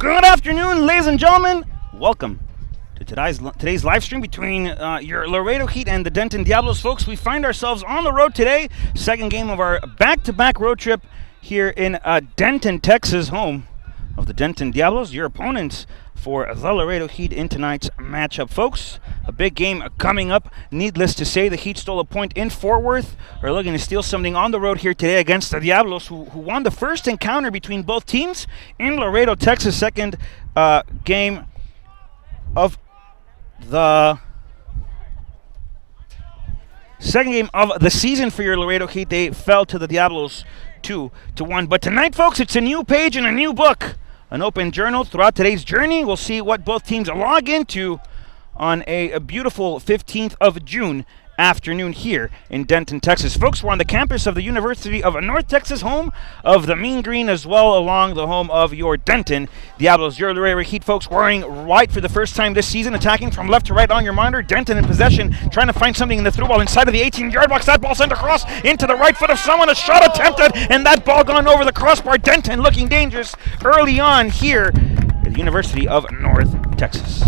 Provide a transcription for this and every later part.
Good afternoon, ladies and gentlemen. Welcome to today's live stream between your Laredo Heat and the Denton Diablos. Folks, we find ourselves on the road today. Second game of our back-to-back road trip here in Denton, Texas, home of the Denton Diablos. Your opponents for the Laredo Heat in tonight's matchup, folks. A big game coming up. Needless to say, the Heat stole a point in Fort Worth. Are looking to steal something on the road here today against the Diablos, who won the first encounter between both teams in Laredo, Texas. Second game of the season for your Laredo Heat. They fell to the Diablos 2-1. But tonight, folks, it's a new page and a new book. An open journal throughout today's journey. We'll see what both teams log into on a beautiful 15th of June afternoon here in Denton, Texas. Folks, we're on the campus of the University of North Texas, home of the Mean Green, as well along the home of your Denton Diablos. Your Laredo Heat, folks, wearing white for the first time this season, attacking from left to right on your monitor. Denton in possession, trying to find something in the through ball inside of the 18-yard box. That ball sent across into the right foot of someone. A shot attempted, and that ball gone over the crossbar. Denton looking dangerous early on here at the University of North Texas.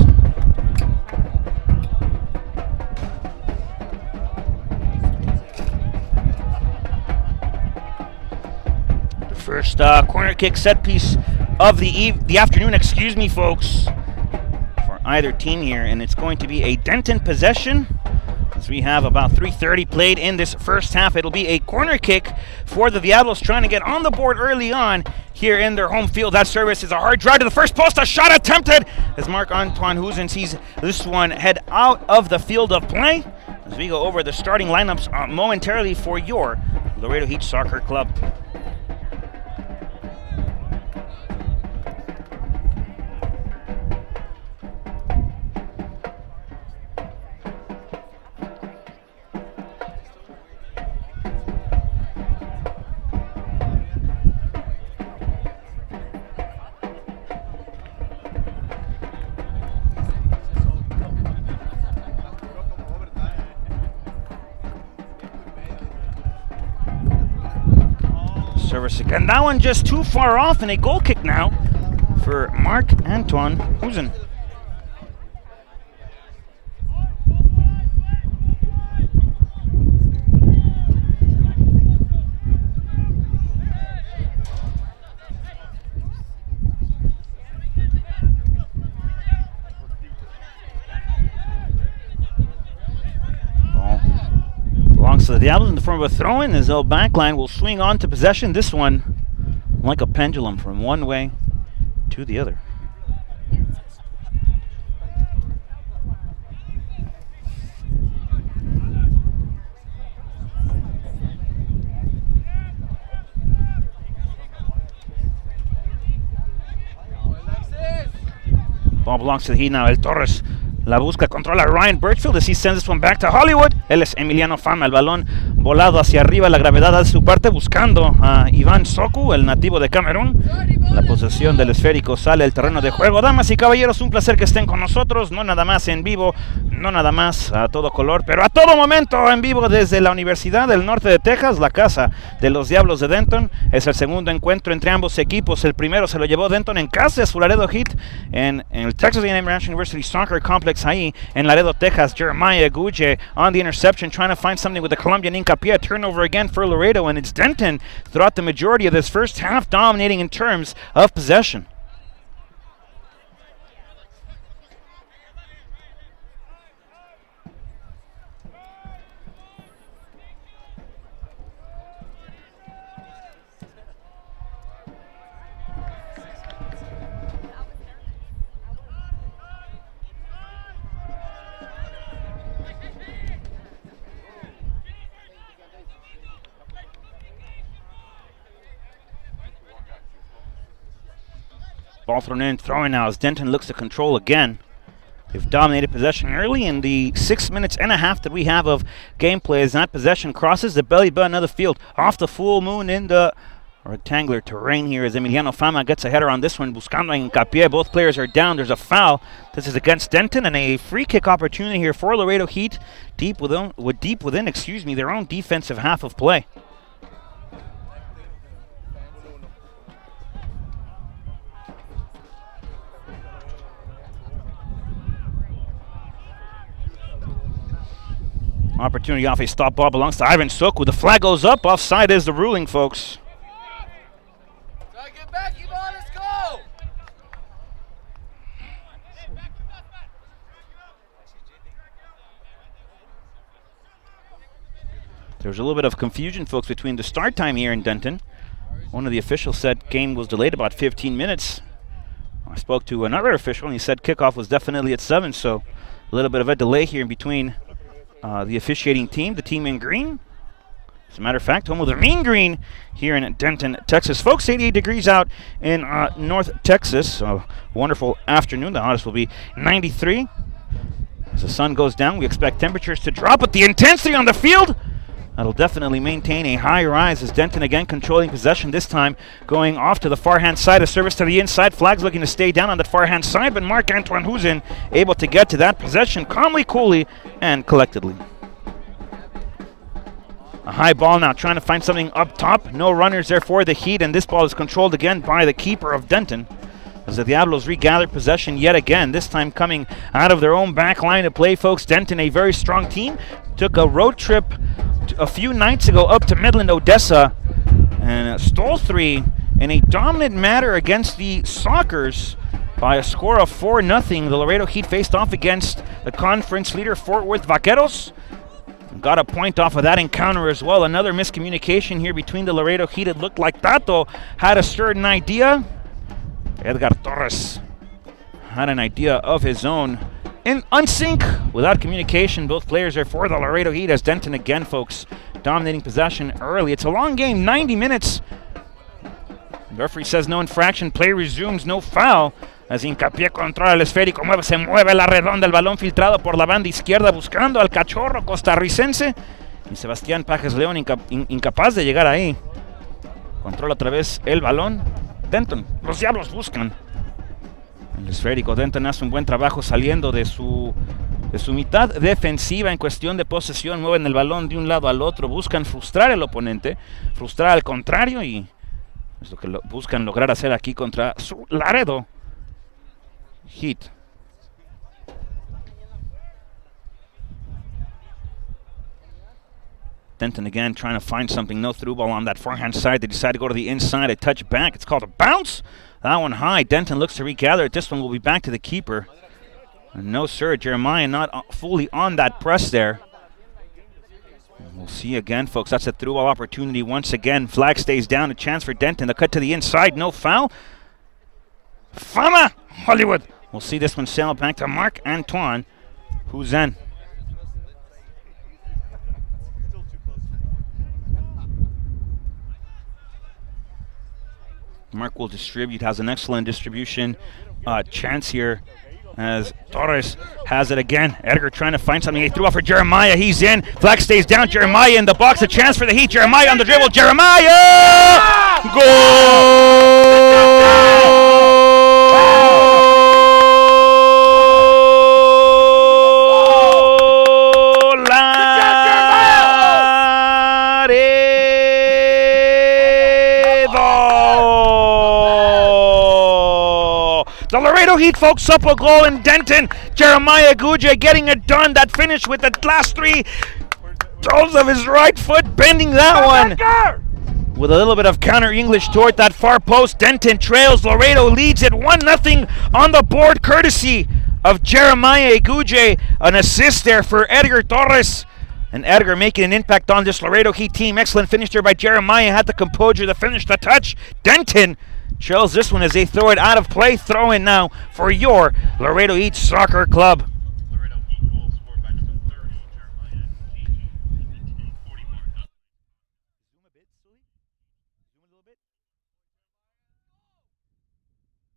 First corner kick set piece of the afternoon, folks, for either team here, and it's going to be a Denton possession as we have about 3:30 played in this first half. It'll be a corner kick for the Diablos, trying to get on the board early on here in their home field. That service is a hard drive to the first post. A shot attempted as Marc-Antoine Husen sees this one head out of the field of play as we go over the starting lineups momentarily for your Laredo Heat Soccer Club. And that one just too far off, and a goal kick now for Marc-Antoine Husen. So the Diablos in the form of a throw-in as their backline will swing on to possession. This one like a pendulum from one way to the other. Ball belongs to the Heat now. El Torres la busca, controla Ryan Birchfield as he sends this one back to Hollywood. Él es Emiliano Fama, el balón volado hacia arriba, la gravedad de su parte buscando a Iván Soku, el nativo de Camerún. La posesión del esférico sale al terreno de juego. Damas y caballeros, un placer que estén con nosotros, no nada más en vivo, no nada más a todo color, pero a todo momento en vivo desde la Universidad del Norte de Texas, la casa de los Diablos de Denton. Es el segundo encuentro entre ambos equipos. El primero se lo llevó Denton en casa de su Laredo Heat en el Texas A&M Ranch University Soccer Complex ahí en Laredo, Texas. Jeremiah Guje on the interception, trying to find something with the Colombian Hincapié. Turnover again for Laredo, and it's Denton throughout the majority of this first half, dominating in terms of possession. Ball thrown in, throwing now as Denton looks to control again. They've dominated possession early in the 6 minutes and a half that we have of gameplay as that possession crosses the belly button of the field off the full moon in the rectangular terrain here as Emiliano Fama gets a header on this one. Buscando Hincapié. Both players are down. There's a foul. This is against Denton, and a free kick opportunity here for Laredo Heat deep within their own defensive half of play. Opportunity off a stop ball belongs to Ivan Soku. The flag goes up. Offside is the ruling, folks. Get back, Ivan, let's go! There's a little bit of confusion, folks, between the start time here in Denton. One of the officials said game was delayed about 15 minutes. I spoke to another official, and he said kickoff was definitely at 7, so a little bit of a delay here in between the officiating team, the team in green. As a matter of fact, home of the mean green here in Denton, Texas. Folks, 88 degrees out in North Texas. A wonderful afternoon. The hottest will be 93. As the sun goes down, we expect temperatures to drop, but the intensity on the field, that'll definitely maintain a high rise as Denton again controlling possession, this time going off to the far-hand side. A service to the inside. Flags looking to stay down on that far-hand side, but Marc-Antoine Huzin able to get to that possession calmly, coolly, and collectedly. A high ball now, trying to find something up top. No runners there for the Heat, and this ball is controlled again by the keeper of Denton. As the Diablos regather possession yet again, this time coming out of their own back line to play, folks. Denton, a very strong team, took a road trip a few nights ago up to Midland, Odessa, and stole 3 in a dominant manner against the Sockers by a score of 4-0. The Laredo Heat faced off against the conference leader Fort Worth Vaqueros. Got a point off of that encounter as well. Another miscommunication here between the Laredo Heat. It looked like Tato had a certain idea. Edgar Torres had an idea of his own. In unsync, without communication, both players are for the Laredo Heat as Denton again, folks, dominating possession early. It's a long game, 90 minutes. The referee says no infraction. Play resumes, no foul. As hincapié controla el esférico, se mueve la redonda, el balón filtrado por la banda izquierda buscando al cachorro costarricense. Y Sebastián Pajes León incapaz de llegar ahí. Controla otra vez el balón. Denton, los Diablos buscan. El esférico, Denton hace un buen trabajo saliendo de su mitad defensiva en cuestión de posesión. Mueven el balón de un lado al otro, buscan frustrar al oponente, frustrar al contrario, y es lo que buscan lograr hacer aquí contra su Laredo Heat. Denton again trying to find something. No through ball on that forehand side. They decide to go to the inside. A touch back. It's called a bounce. That one high. Denton looks to regather it. This one will be back to the keeper. And no, sir. Jeremiah not fully on that press there. We'll see again, folks. That's a through ball opportunity once again. Flag stays down. A chance for Denton. The cut to the inside. No foul. Fama Hollywood. We'll see this one sail back to Marc-Antoine Huzin. Mark will distribute, has an excellent distribution chance here as Torres has it again. Edgar trying to find something. He threw off for Jeremiah. He's in. Flag stays down. Jeremiah in the box. A chance for the Heat. Jeremiah on the dribble. Jeremiah! Goal! The Laredo Heat, folks, up a goal in Denton. Jeremiah Guje getting it done. That finish with the last 3 toes of his right foot, bending that one. With a little bit of counter English toward that far post. Denton trails. Laredo leads it 1-0 on the board, courtesy of Jeremiah Guje. An assist there for Edgar Torres. And Edgar making an impact on this Laredo Heat team. Excellent finish there by Jeremiah. Had the composure to finish the touch. Denton trails this one as they throw it out of play. Throw in now for your Laredo Heat Soccer Club. Laredo Heat goal scored by number 30, Jeremiah. 40 more. Zoom a bit, Sully. Zoom a little bit.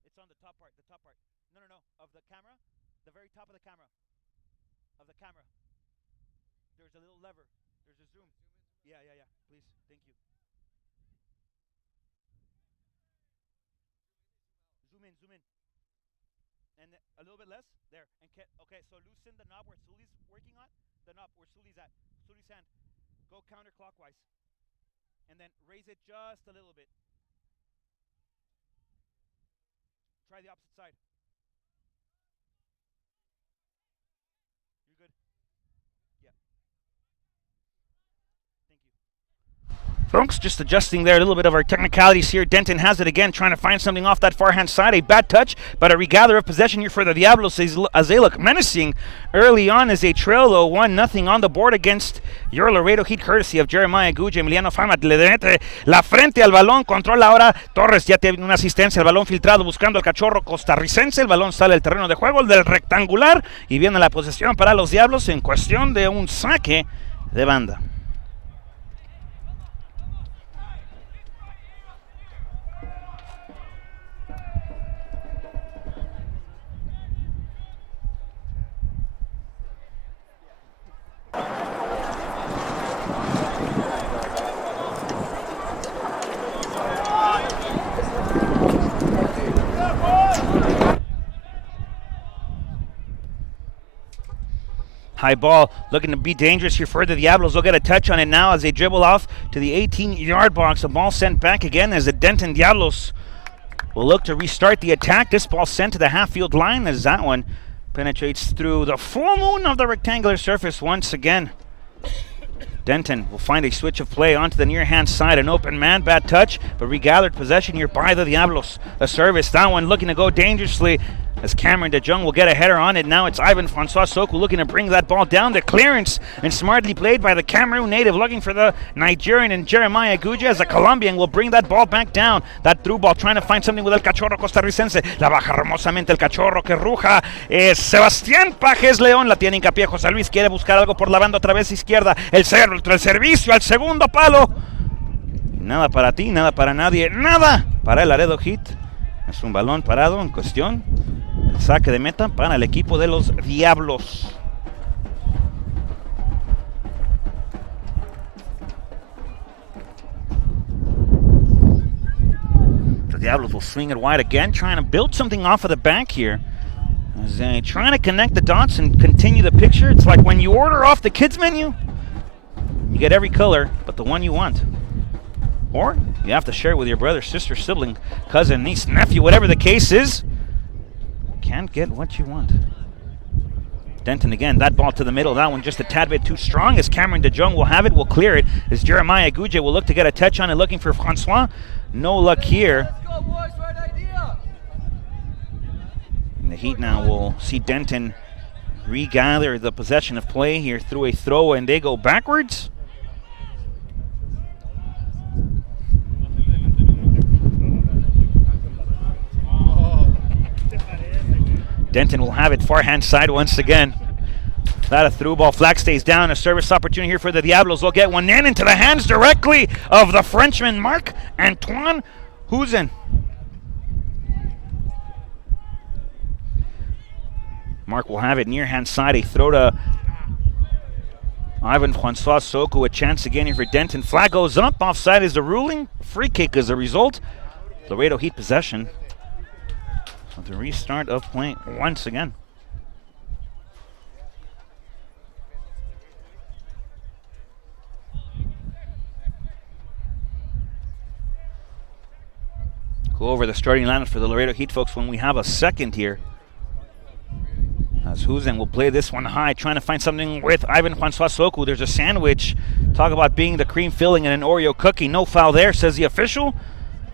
It's on the top part, No, of the camera. The very top of the camera. There's a little lever. There's a zoom. Yeah. Please, thank you. Zoom in. And a little bit less. There. And okay, so loosen the knob where Sully's working on. The knob where Sully's at. Sully's hand. Go counterclockwise. And then raise it just a little bit. Try the opposite side. You're good. Yeah. Folks, just adjusting there, a little bit of our technicalities here. Denton has it again, trying to find something off that far-hand side. A bad touch, but a regather of possession here for the Diablos as they look menacing early on as they trail, though, 1-0 on the board against your Laredo Heat, courtesy of Jeremiah Guja. Emiliano Fama le mete la frente al balón, controla ahora Torres, ya tiene una asistencia, el balón filtrado buscando al cachorro costarricense. El balón sale del terreno de juego, el del rectangular, y viene la posesión para los Diablos en cuestión de un saque de banda. High ball looking to be dangerous here for the Diablos. They'll get a touch on it now as they dribble off to the 18-yard box. The ball sent back again as the Denton Diablos will look to restart the attack. This ball sent to the half-field line as that one penetrates through the full moon of the rectangular surface once again. Denton will find a switch of play onto the near-hand side. An open man, bad touch, but regathered possession here by the Diablos. A service, that one looking to go dangerously as Cameron DeJong will get a header on it. Now it's Ivan Francois Soku looking to bring that ball down. The clearance, and smartly played by the Cameroon native, looking for the Nigerian and Jeremiah Guja as the Colombian will bring that ball back down. That through ball trying to find something with el cachorro costarricense. La baja hermosamente el cachorro que ruja. Sebastián Pajes León la tiene hincapié. José Luis quiere buscar algo por la banda otra vez izquierda. El servicio al segundo palo. Nada para ti, nada para nadie, nada para el Laredo Heat. Es un balón parado en cuestión. El saque de meta para el equipo de los Diablos. The Diablos will swing it wide again, trying to build something off of the back here. As they trying to connect the dots and continue the picture. It's like when you order off the kids menu, you get every color but the one you want. Or you have to share it with your brother, sister, sibling, cousin, niece, nephew, whatever the case is. Can't get what you want. Denton again, that ball to the middle. That one just a tad bit too strong as Cameron DeJong will have it, will clear it. As Jeremiah Guja will look to get a touch on it, looking for Francois. No luck here. And the Heat now will see Denton regather the possession of play here through a throw, and they go backwards. Denton will have it far hand side once again. That a through ball. Flag stays down. A service opportunity here for the Diablos. They'll get one in into the hands directly of the Frenchman Marc-Antoine Huzen. Mark will have it near hand side. A throw to Ivan Francois Soku. A chance again here for Denton. Flag goes up. Offside is the ruling. Free kick is the result. Laredo Heat possession. So the restart of play once again. Go over the starting lineup for the Laredo Heat, folks, when we have a second here. As Huzen will play this one high, trying to find something with Ivan Francois Soku. There's a sandwich. Talk about being the cream filling in an Oreo cookie. No foul there, says the official.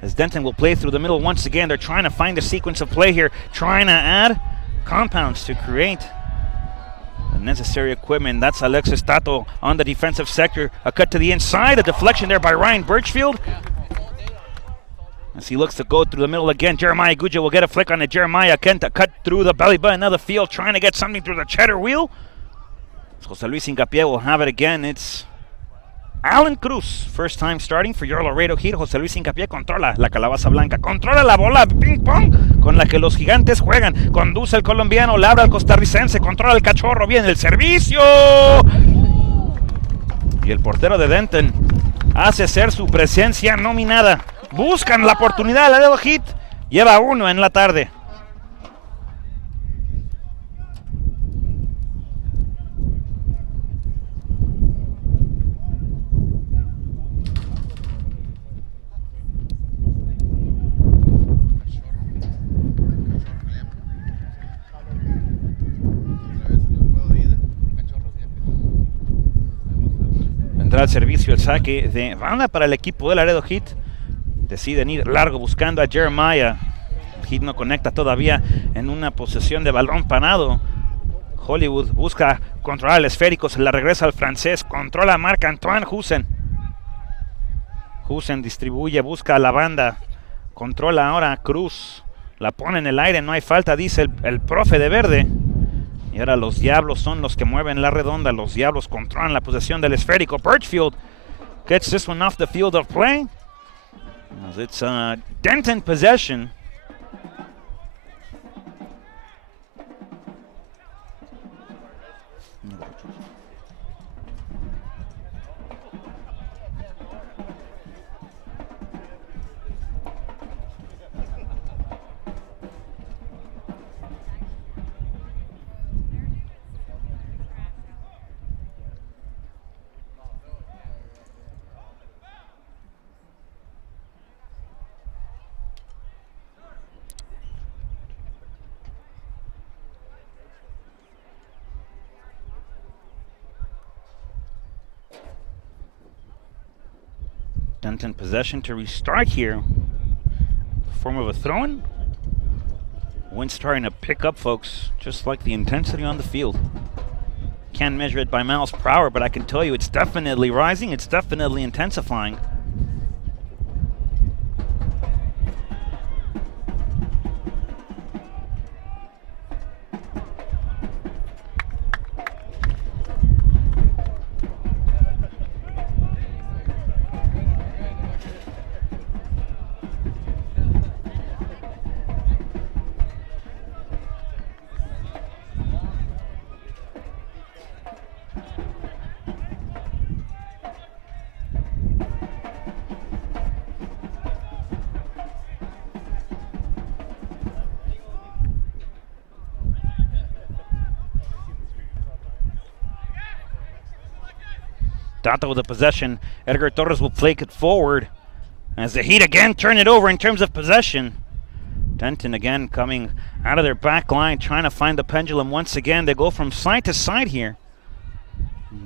As Denton will play through the middle once again. They're trying to find a sequence of play here, trying to add compounds to create the necessary equipment. That's Alexis Tato on the defensive sector. A cut to the inside, a deflection there by Ryan Birchfield. As he looks to go through the middle again, Jeremiah Guja will get a flick on it. Jeremiah Kenta cut through the belly button of the field, trying to get something through the cheddar wheel. Jose Luis Hincapié will have it again. It's Alan Cruz, first time starting for your Laredo Heat. José Luis Hincapié controla la calabaza blanca, controla la bola ping pong con la que los gigantes juegan. Conduce el colombiano, le abre al costarricense, controla el cachorro, viene el servicio. Y el portero de Denton hace ser su presencia nominada. Buscan la oportunidad de Laredo Heat. Lleva uno en la tarde. será el servicio, el saque de banda para el equipo de Laredo Heat. Deciden ir largo buscando a Jeremiah. Heat no conecta todavía en una posesión de balón parado. Hollywood busca controlar el esférico, se la regresa al francés, controla marca Antoine Husen. Husen distribuye, busca a la banda, controla ahora Cruz, la pone en el aire, no hay falta, dice el profe de verde. Y ahora los Diablos son los que mueven la redonda, los Diablos controlan la posesión del esférico. Birchfield gets this one off the field of play. It's Denton possession. Denton possession to restart here. Form of a throw-in. Wind starting to pick up, folks, just like the intensity on the field. Can't measure it by miles per hour, but I can tell you it's definitely rising, it's definitely intensifying. Data with the possession. Edgar Torres will flake it forward as the Heat again turn it over in terms of possession. Denton again coming out of their back line, trying to find the pendulum once again. They go from side to side here.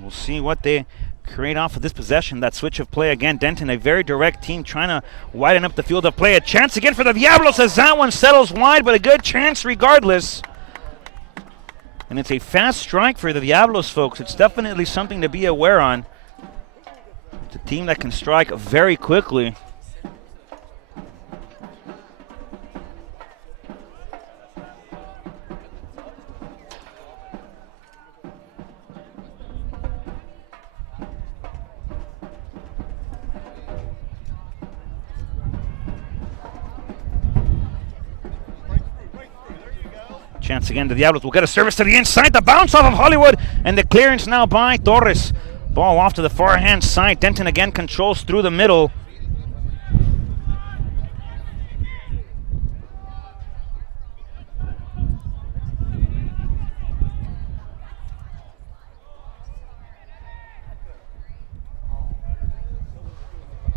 We'll see what they create off of this possession. That switch of play again. Denton, a very direct team, trying to widen up the field of play. A chance again for the Diablos as that one settles wide, but a good chance regardless. And it's a fast strike for the Diablos, folks. It's definitely something to be aware on. It's a team that can strike very quickly. Chance again, the Diablos will get a service to the inside. The bounce off of Hollywood, and the clearance now by Torres. Ball off to the far hand side. Denton again controls through the middle.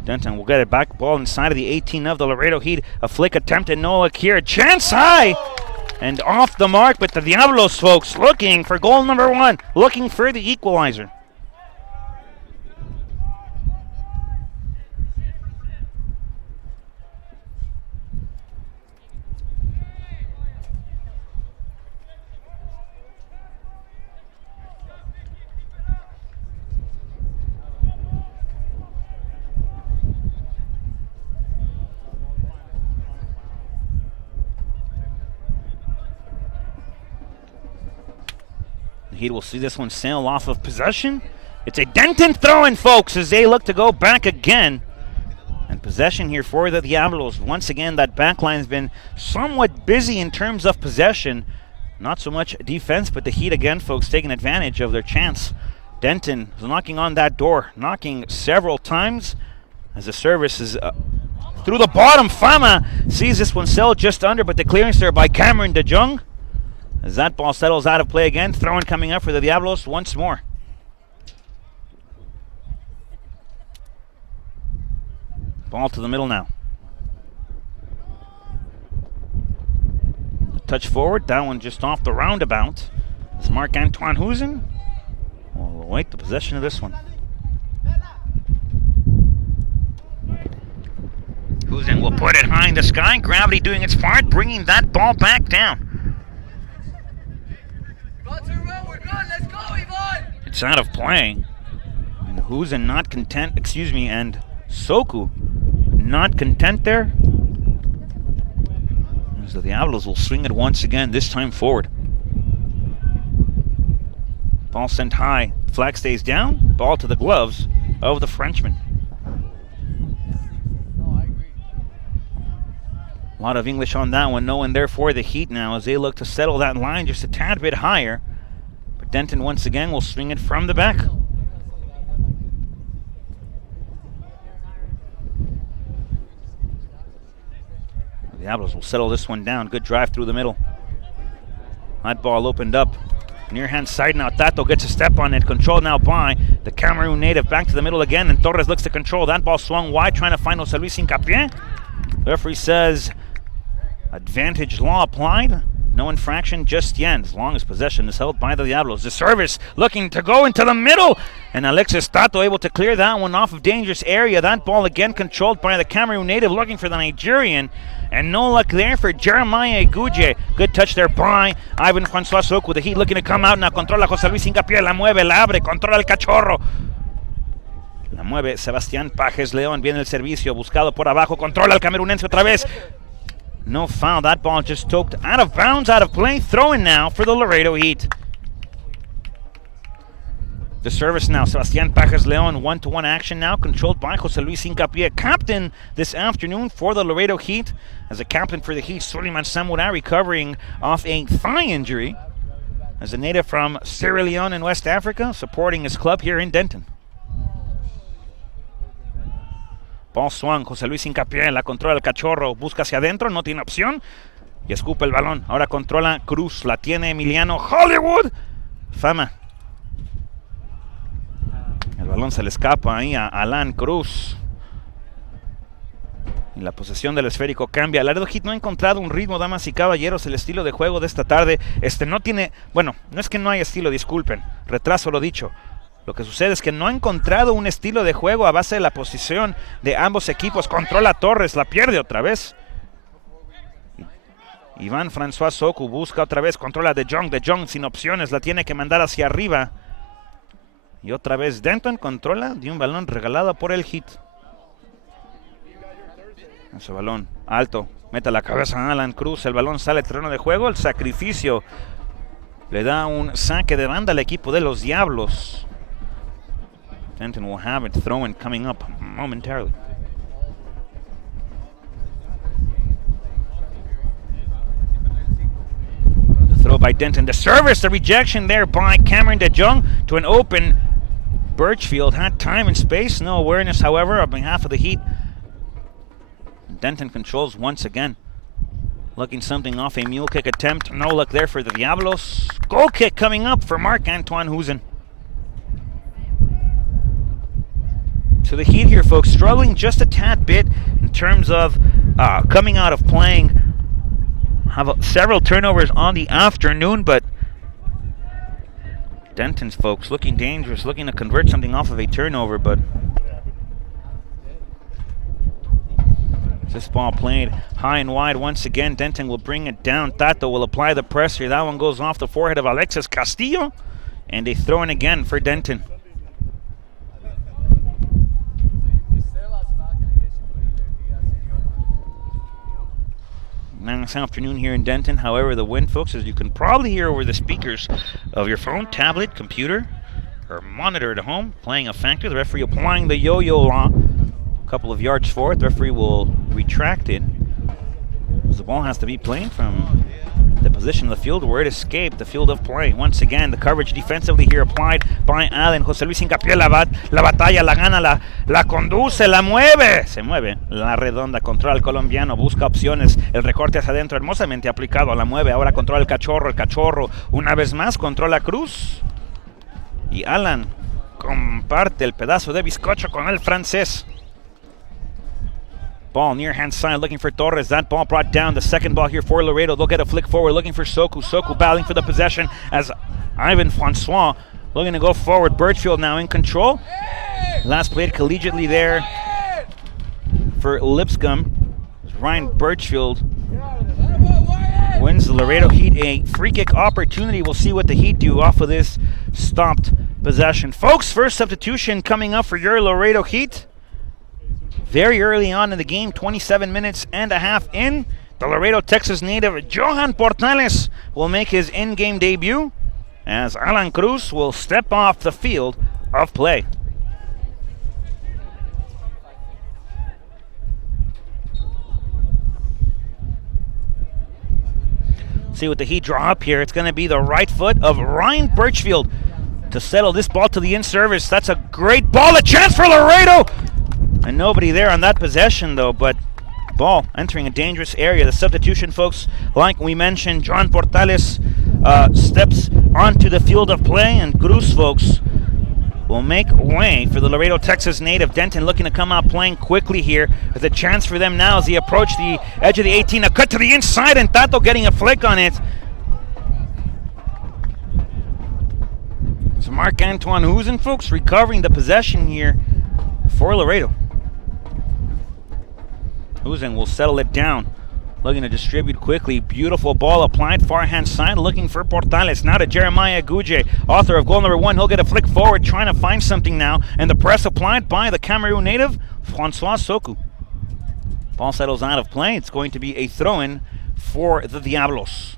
Denton will get it back. Ball inside of the 18 of the Laredo Heat. A flick attempt and no luck here. Chance high! And off the mark, but the Diablos, folks, looking for goal number one. Looking for the equalizer. Heat will see this one sail off of possession. It's a Denton throw-in, folks, as they look to go back again. And possession here for the Diablos. Once again, that back line has been somewhat busy in terms of possession. Not so much defense, but the Heat again, folks, taking advantage of their chance. Denton is knocking on that door, knocking several times as the service is through the bottom. Fama sees this one sail just under, but the clearance there by Cameron DeJong. As that ball settles out of play again, throw-in coming up for the Diablos once more. Ball to the middle now. A touch forward, that one just off the roundabout. It's Marc-Antoine Husen will await the possession of this one. Huzen will put it high in the sky. Gravity doing its part, bringing that ball back down. It's out of play. And Huzen not content, and Soku not content there. As the Diablos will swing it once again, this time forward. Ball sent high, flag stays down, ball to the gloves of the Frenchman. A lot of English on that one, no one there for the Heat now as they look to settle that line just a tad bit higher. But Denton once again will swing it from the back. The Diablos will settle this one down. Good drive through the middle. That ball opened up. Near hand side now. Tato gets a step on it. Controlled now by the Cameroon native. Back to the middle again. And Torres looks to control. That ball swung wide, trying to find Jose Luis Hincapié. The referee says advantage law applied. No infraction just yet, as long as possession is held by the Diablos. The service looking to go into the middle. And Alexis Tato able to clear that one off of dangerous area. That ball again controlled by the Cameroon native, looking for the Nigerian. And no luck there for Jeremiah Eguje. Good touch there by Ivan Francois Soku. The Heat looking to come out now. Controla Jose Luis Hincapié. La mueve, la abre. Controla el cachorro. La mueve Sebastián Pajes León. Viene el servicio. Buscado por abajo. Controla el camerunense otra vez. No foul. That ball just toked out of bounds, out of play. Throwing now for the Laredo Heat. The service now, Sebastián Pajes León, 1-to-1 action now, controlled by Jose Luis Hincapié, captain this afternoon for the Laredo Heat. As a captain for the Heat, Suleiman Samura recovering off a thigh injury. As a native from Sierra Leone in West Africa, supporting his club here in Denton. Ball swung, Jose Luis Hincapié, la controla el cachorro, busca hacia adentro, no tiene opción. Y escupe el balón, ahora controla Cruz, la tiene Emiliano Hollywood. Fama. El balón se le escapa ahí a Alan Cruz. Y la posesión del esférico cambia. Laredo Heat no ha encontrado un ritmo, damas y caballeros. El estilo de juego de esta tarde no tiene... Bueno, no es que no hay estilo, disculpen. Retraso lo dicho. Lo que sucede es que no ha encontrado un estilo de juego a base de la posición de ambos equipos. Controla Torres, la pierde otra vez. Iván François Soku busca otra vez. Controla De Jong sin opciones. La tiene que mandar hacia arriba. Y otra vez Denton controla de un balón regalado por el Heat. Ese balón alto, mete la cabeza a Alan Cruz, el balón sale al terreno de juego, el sacrificio le da un saque de banda al equipo de los Diablos. Denton will have it thrown coming up momentarily. The throw by Denton, the service, the rejection there by Cameron De Jong to an open Birchfield. Had time and space, no awareness, however, on behalf of the Heat. Denton controls once again. Looking something off a mule kick attempt. No luck there for the Diablos. Goal kick coming up for Marc-Antoine Huzen. So the Heat here, folks, struggling just a tad bit in terms of coming out of playing. Have several turnovers on the afternoon, but Denton's folks looking dangerous, looking to convert something off of a turnover, but this ball played high and wide once again. Denton will bring it down. Tato will apply the pressure. That one goes off the forehead of Alexis Castillo. And a throw in again for Denton. Now this afternoon here in Denton, however, the wind, folks, as you can probably hear over the speakers of your phone, tablet, computer, or monitor at home, playing a factor. The referee applying the yo-yo law. Couple of yards forward, the referee will retract it. The ball has to be played from the position of the field where it escaped the field of play. Once again, the coverage defensively here applied by Allen. Jose Luis Hincapié, la batalla, la gana, la conduce, la mueve. Se mueve, la redonda, controla el colombiano, busca opciones. El recorte hacia adentro, hermosamente aplicado, la mueve. Ahora controla el cachorro, una vez más controla Cruz. Y Alan comparte el pedazo de bizcocho con el francés. Ball near hand side looking for Torres. That ball brought down. The second ball here for Laredo. They'll get a flick forward looking for Soku. Soku battling for the possession as Ivan Francois looking to go forward. Birchfield now in control. Last played collegiately there for Lipscomb. Ryan Birchfield wins the Laredo Heat a free kick opportunity. We'll see what the Heat do off of this stopped possession. Folks, first substitution coming up for your Laredo Heat. Very early on in the game, 27 minutes and a half in. The Laredo, Texas native Johan Portales will make his in-game debut as Alan Cruz will step off the field of play. See what the Heat draw up here. It's going to be the right foot of Ryan Birchfield to settle this ball to the in-service. That's a great ball, a chance for Laredo! And nobody there on that possession, though, but ball entering a dangerous area. The substitution, folks, like we mentioned, John Portales steps onto the field of play, and Cruz, folks, will make way for the Laredo, Texas native. Denton looking to come out playing quickly here. There's a chance for them now as they approach the edge of the 18. A cut to the inside, and Tato getting a flick on it. So Marc-Antoine Husen, folks, recovering the possession here for Laredo. Husen will settle it down, looking to distribute quickly. Beautiful ball applied, far hand side, looking for Portales. Now to Jeremiah Guje, author of goal number 1. He'll get a flick forward, trying to find something now, and the press applied by the Cameroon native, Francois Soku. Ball settles out of play. It's going to be a throw-in for the Diablos.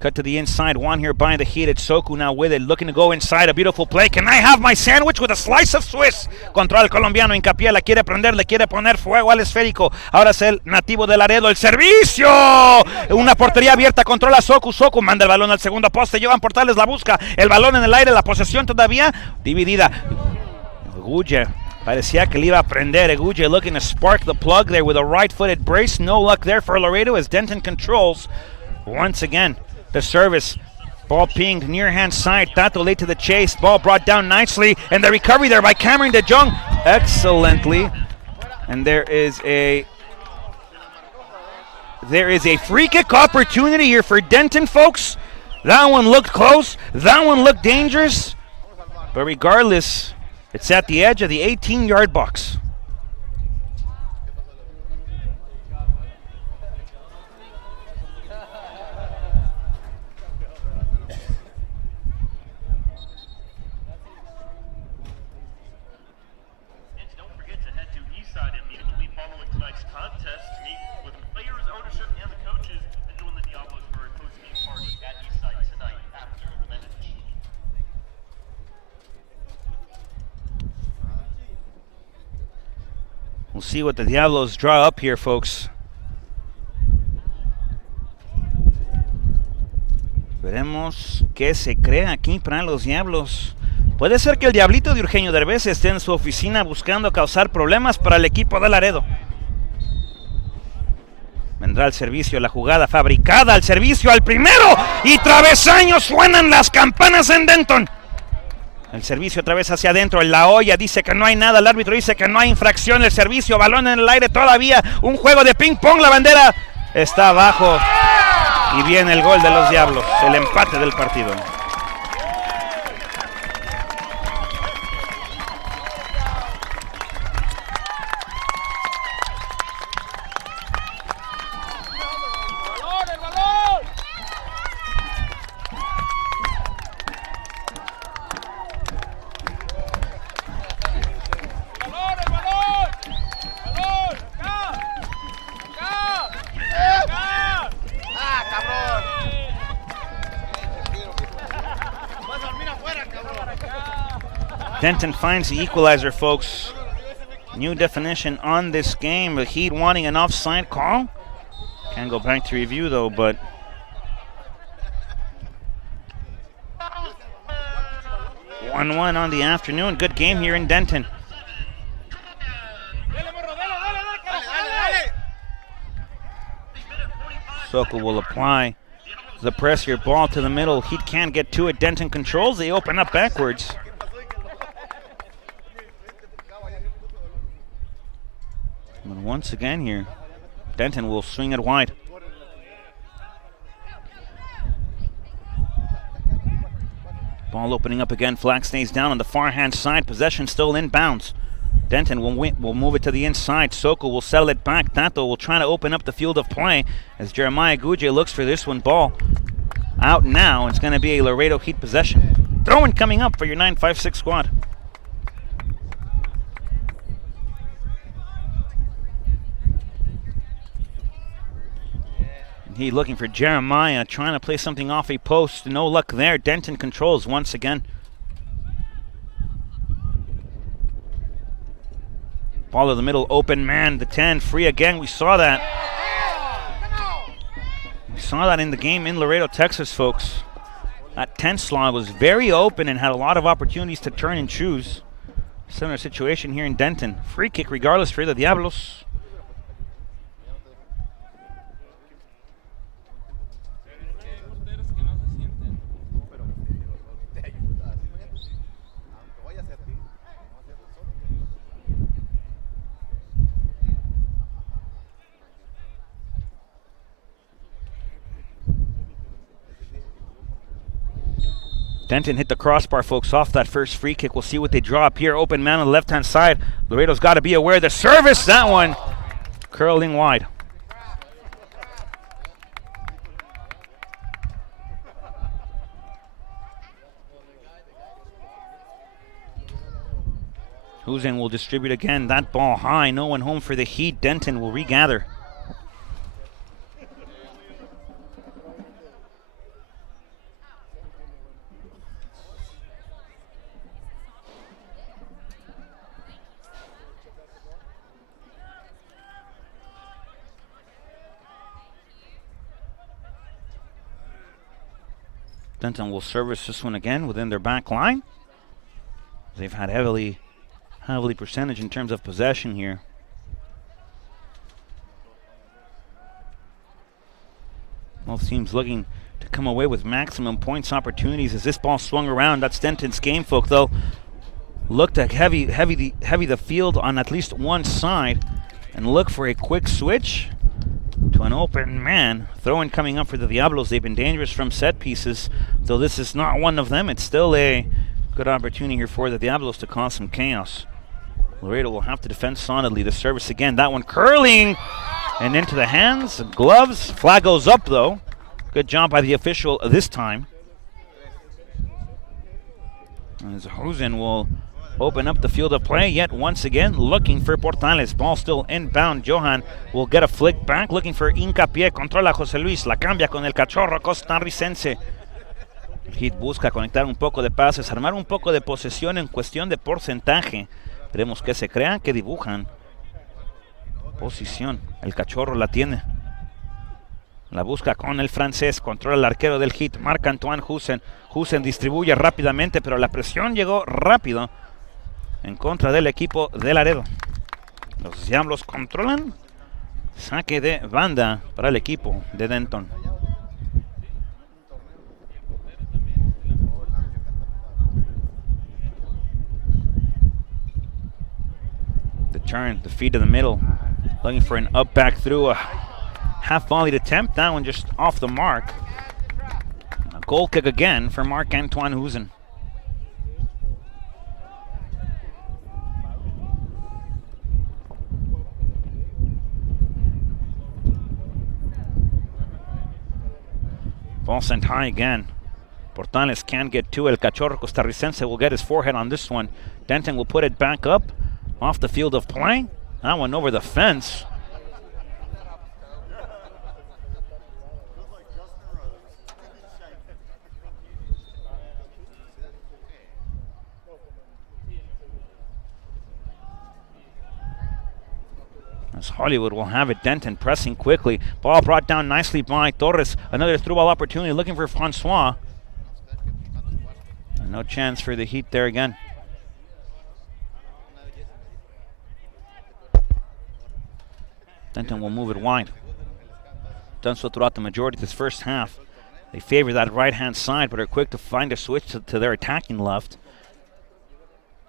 Cut to the inside, one here by the Heat. It's Soku now with it, looking to go inside. A beautiful play. Can I have my sandwich with a slice of Swiss? Contra el colombiano, hincapié, la quiere prender, le quiere poner fuego al esférico. Ahora es el nativo de Laredo. El servicio. Una portería abierta, controla Soku. Soku manda el balón al segundo poste. Johan Portales la busca. El balón en el aire, la posesión todavía dividida. Guje parecía que le iba a prender. Guje looking to spark the plug there with a right-footed brace. No luck there for Laredo as Denton controls once again the service. Ball pinged near hand side. Tato late to the chase. Ball brought down nicely, and the recovery there by Cameron De Jong excellently. And there is a free kick opportunity here for Denton, folks. That one looked close. That one looked dangerous. But regardless, it's at the edge of the 18-yard box. We'll see what the Diablos draw up here, folks. Veremos qué se crea aquí para los Diablos. Puede ser que el Diablito de Eugenio Derbez esté en su oficina buscando causar problemas para el equipo de Laredo. Vendrá el servicio, la jugada fabricada, el servicio al primero y travesaño. Suenan las campanas en Denton. El servicio otra vez hacia adentro. La olla dice que no hay nada. El árbitro dice que no hay infracción. El servicio, balón en el aire todavía. Un juego de ping pong. La bandera está abajo. Y viene el gol de los Diablos. El empate del partido. Denton finds the equalizer, folks. New definition on this game. The Heat wanting an offside call. Can go back to review though, but one on the afternoon. Good game here in Denton. Soku will apply the press here. Ball to the middle. Heat can't get to it. Denton controls. They open up backwards. But once again here, Denton will swing it wide. Ball opening up again. Flag stays down on the far hand side. Possession still inbounds. Denton will move it to the inside. Soko will settle it back. Tato will try to open up the field of play as Jeremiah Guje looks for this one. Ball out now. It's going to be a Laredo Heat possession. Throw-in coming up for your 9-5-6 squad. He looking for Jeremiah, trying to play something off a post. No luck there. Denton controls once again. Ball to the middle, open man, the 10, free again. We saw that. We saw that in the game in Laredo, Texas, folks. That 10 slot was very open and had a lot of opportunities to turn and choose. Similar situation here in Denton. Free kick regardless for the Diablos. Denton hit the crossbar, folks, off that first free kick. We'll see what they draw up here. Open man on the left-hand side. Laredo's got to be aware of the service. That one curling wide. Husen will distribute again. That ball high. No one home for the Heat. Denton will regather. Denton will service this one again within their back line. They've had heavily percentage in terms of possession here. Both teams looking to come away with maximum points opportunities as this ball swung around. That's Denton's game, folk, though. Looked to heavy the field on at least one side and look for a quick switch to an open man. Throw-in coming up for the Diablos. They've been dangerous from set pieces, though this is not one of them. It's still a good opportunity here for the Diablos to cause some chaos. Laredo will have to defend solidly. The service again. That one curling and into the hands, gloves. Flag goes up, though. Good job by the official this time. As Husen will open up the field of play yet once again, looking for Portales. Ball still inbound. Johan will get a flick back, looking for Hincapié. Controla José Luis, la cambia con el cachorro costarricense. Heat busca conectar un poco de pases, armar un poco de posesión en cuestión de porcentaje. Veremos qué se crean, qué dibujan. Posición, el cachorro la tiene. La busca con el francés, controla el arquero del Heat, marca Antoine Husen. Husen distribuye rápidamente, pero la presión llegó rápido en contra del equipo de Laredo. Los Diablos controlan. Saque de banda para el equipo de Denton. The turn, the feed to the middle. Looking for an up back through, a half volleyed attempt. That one just off the mark. A goal kick again for Marc-Antoine Husen. Ball sent high again. Portales can't get to it. El Cachorro Costarricense will get his forehead on this one. Denton will put it back up off the field of play. That one over the fence. As Hollywood will have it. Denton pressing quickly. Ball brought down nicely by Torres. Another through ball opportunity looking for Francois. And no chance for the Heat there again. Denton will move it wide. Done so throughout the majority of this first half. They favor that right-hand side, but are quick to find a switch to their attacking left.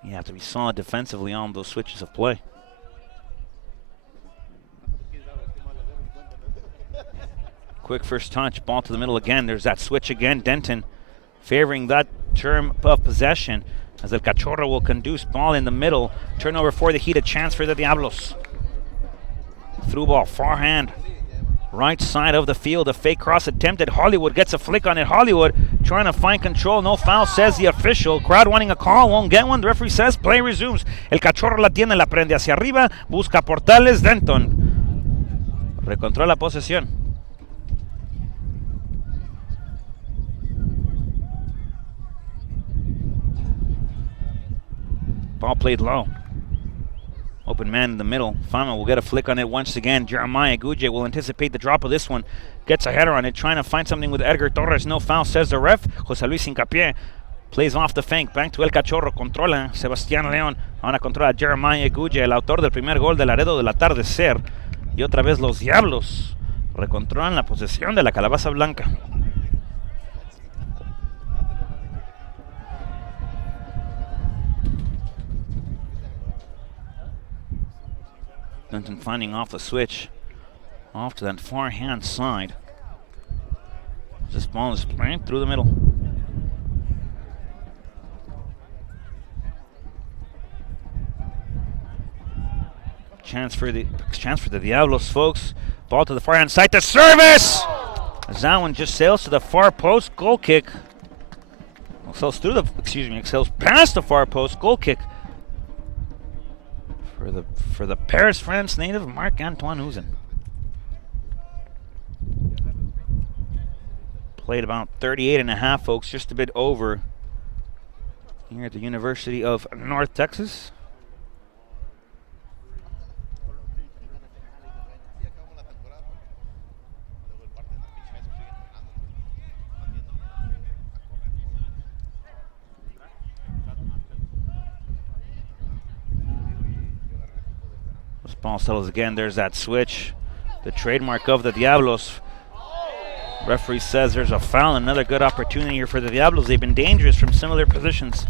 You have to be solid defensively on those switches of play. Quick first touch, ball to the middle again. There's that switch again. Denton favoring that term of possession. as El Cachorro will conduce ball in the middle. Turnover for the Heat, a chance for the Diablos. Through ball, far hand. Right side of the field, a fake cross attempted. Hollywood gets a flick on it. Hollywood trying to find control. No foul, says the official. Crowd wanting a call, won't get one. The referee says play resumes. El Cachorro la tiene, la prende hacia arriba. Busca Portales. Denton recontrola la posesión. Ball played low. Open man in the middle. Fama will get a flick on it once again. Jeremiah Guje will anticipate the drop of this one. Gets a header on it, trying to find something with Edgar Torres. No foul, says the ref. José Luis Hincapié plays off the flank. Back to El Cachorro. Controla Sebastián León. Ahora controla Jeremiah Guje, el autor del primer gol de Laredo del atardecer. Y otra vez los Diablos recontrolan la posesión de la calabaza blanca. Denton finding off the switch, off to that far hand side. This ball is playing through the middle. Chance for the Diablos, folks. Ball to the far hand side. The service! As that one just sails to the far post. Goal kick. Sails past the far post. Goal kick for the Paris, France native Marc-Antoine Huzen. Played about 38 and a half, folks, just a bit over here at the University of North Texas. Ball settles again. There's that switch, the trademark of the Diablos. Referee says there's a foul. Another good opportunity here for the Diablos. They've been dangerous from similar positions.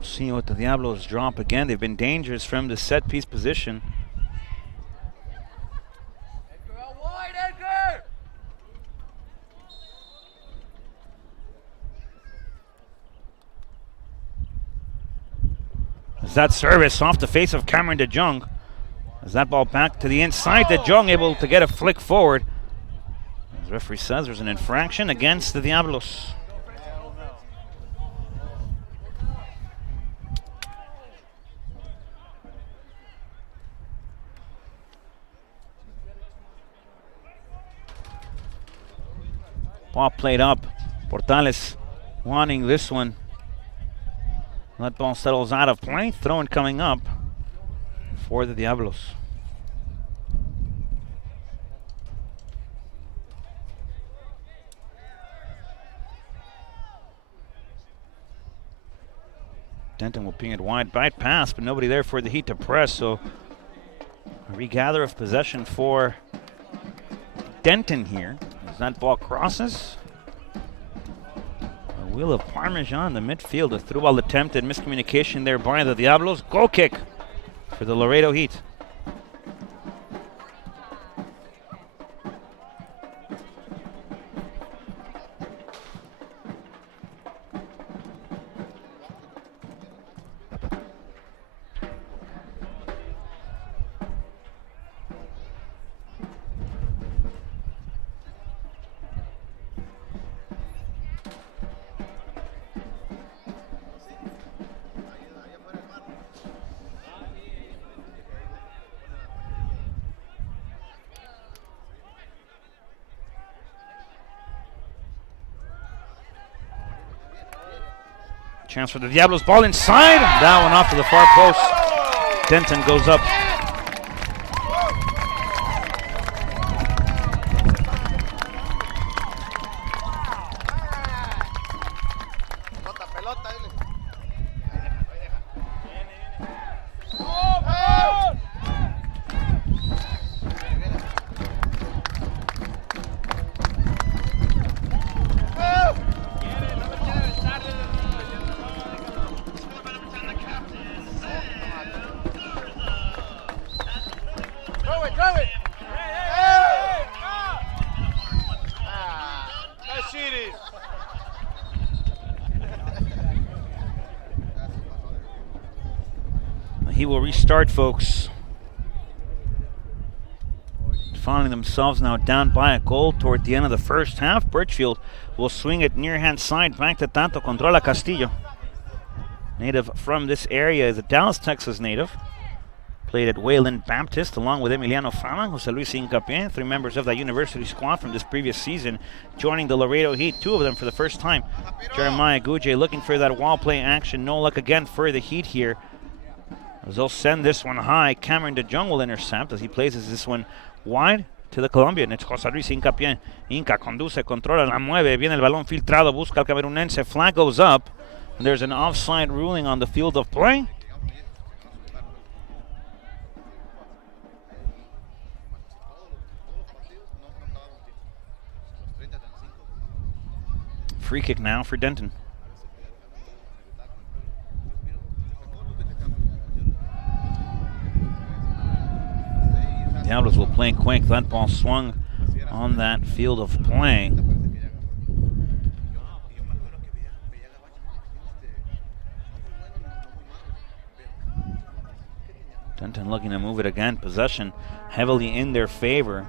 See what the Diablos drop again. They've been dangerous from the set piece position. As that service off the face of Cameron DeJong. As that ball back to the inside, DeJong able to get a flick forward. As the referee says, there's an infraction against the Diablos. Ball played up. Portales wanting this one. That ball settles out of play. Throw-in coming up for the Diablos. Denton will ping it wide. Bite pass, but nobody there for the Heat to press. So a regather of possession for Denton here. As that ball crosses. A wheel of Parmesan, the midfield. A through ball attempted. Miscommunication there by the Diablos. Goal kick for the Laredo Heat. Chance for the Diablos, ball inside. That one off to the far post. Denton goes up. he will restart, folks. Finding themselves now down by a goal toward the end of the first half. Birchfield will swing it near hand side back to Tato. Controla Castillo. Native from this area is a Dallas, Texas native. Played at Wayland Baptist along with Emiliano Fama, Jose Luis Incapien, 3 members of that university squad from this previous season, joining the Laredo Heat, 2 of them for the first time. Jeremiah Guje looking for that wall play action. No luck again for the Heat here, as they'll send this one high. Cameron DeJong will intercept as he places this one wide to the Colombian. It's Jose Luis Incapien. Inca conduce, controla, la mueve. Viene el balón filtrado, busca el camerunense. Flag goes up. And there's an offside ruling on the field of play. Free kick now for Denton. Diablos will play quick. That ball swung on that field of play. Denton looking to move it again. Possession heavily in their favor.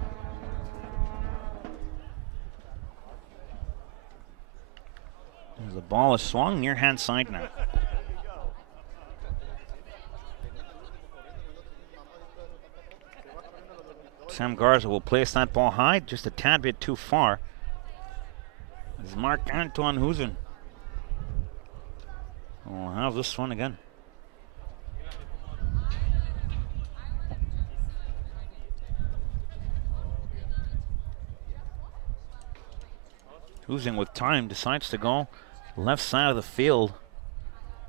As the ball is swung near hand side now. Sam Garza will place that ball high, just a tad bit too far. As Marc-Antoine Huzen will have this one again. Huzen with time decides to go left side of the field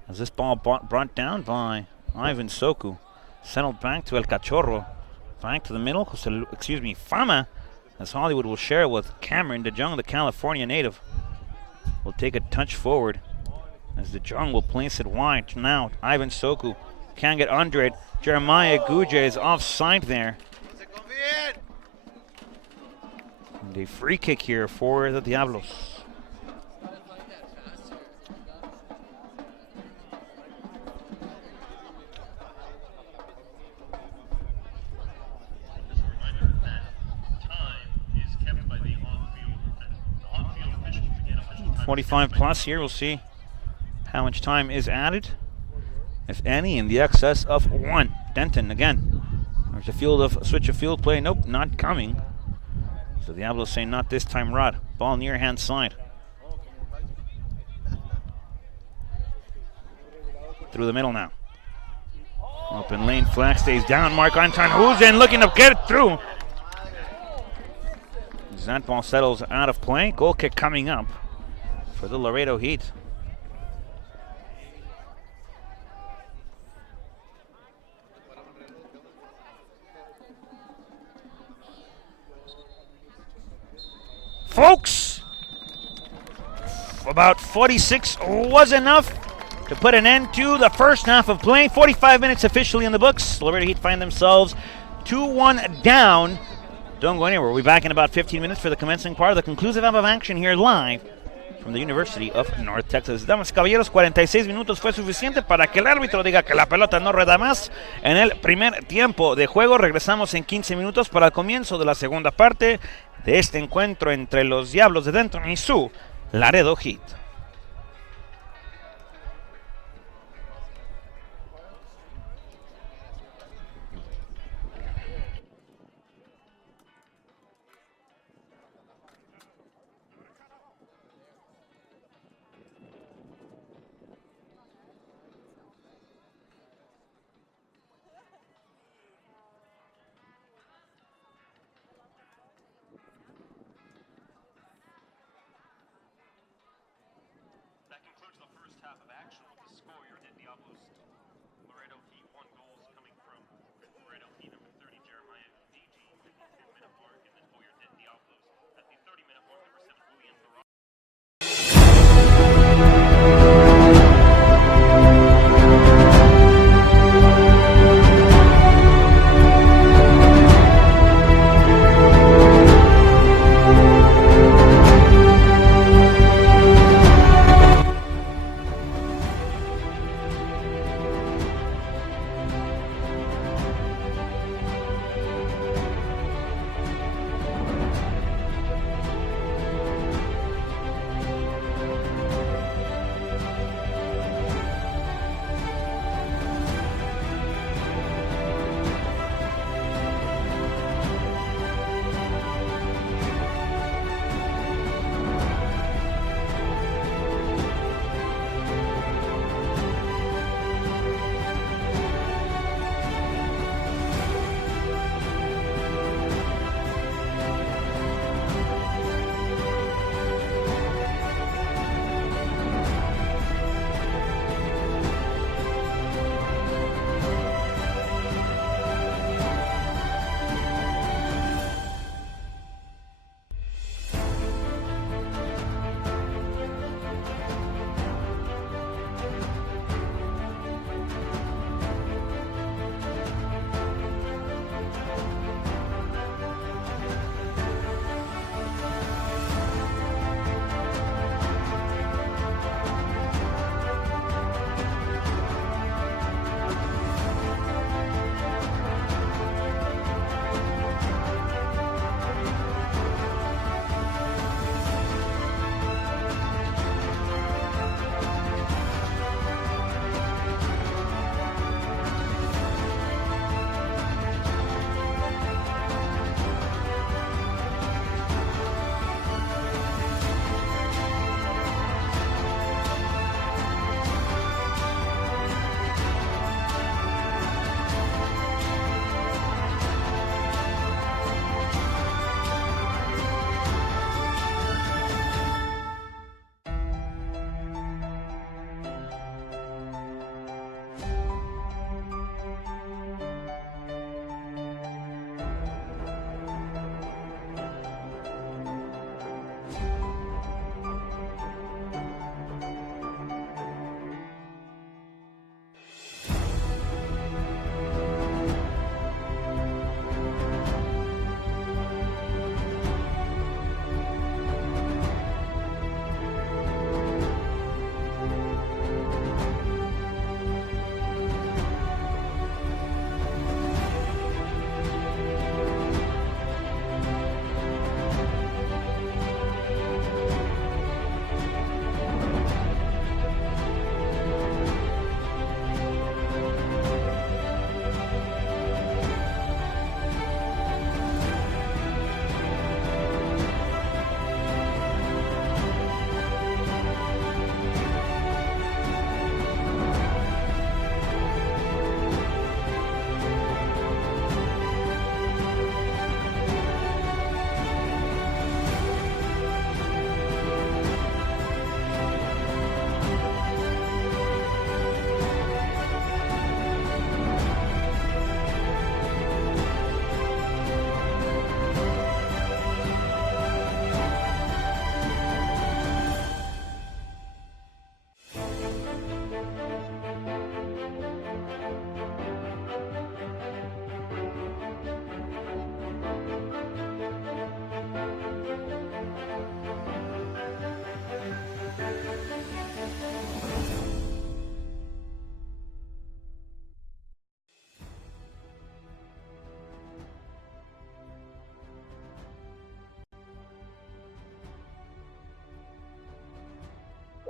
as this ball brought down by Ivan Soku. Settled back to El Cachorro. Back to the middle, Fama, as Hollywood will share with Cameron DeJong, the California native. Will take a touch forward as DeJong will place it wide. Now Ivan Soku can't get under it. Jeremiah Guje is offside there. And a free kick here for the Diablos. Just a reminder that time is kept by the on-field. The on-field officials forget how much time 45 plus here. We'll see how much time is added, if any, in the excess of 1. Denton again. There's a switch of field play. Nope, not coming. So the Diablos say not this time, Rod. Ball near hand side. Through the middle now. Open lane, flag stays down. Marc-Antoine Huzen looking to get it through. As that ball settles out of play. Goal kick coming up for the Laredo Heat. Folks, about 46 was enough to put an end to the first half of play. 45 minutes officially in the books. Laredo Heat find themselves 2-1 down. Don't go anywhere. We'll be back in about 15 minutes for the commencing part of the conclusive half of action here live from the University of North Texas. Damas y caballeros, 46 minutos fue suficiente para que el árbitro diga que la pelota no rueda más. En el primer tiempo de juego regresamos en 15 minutos para el comienzo de la segunda parte de este encuentro entre los Diablos de Denton y su Laredo Heat.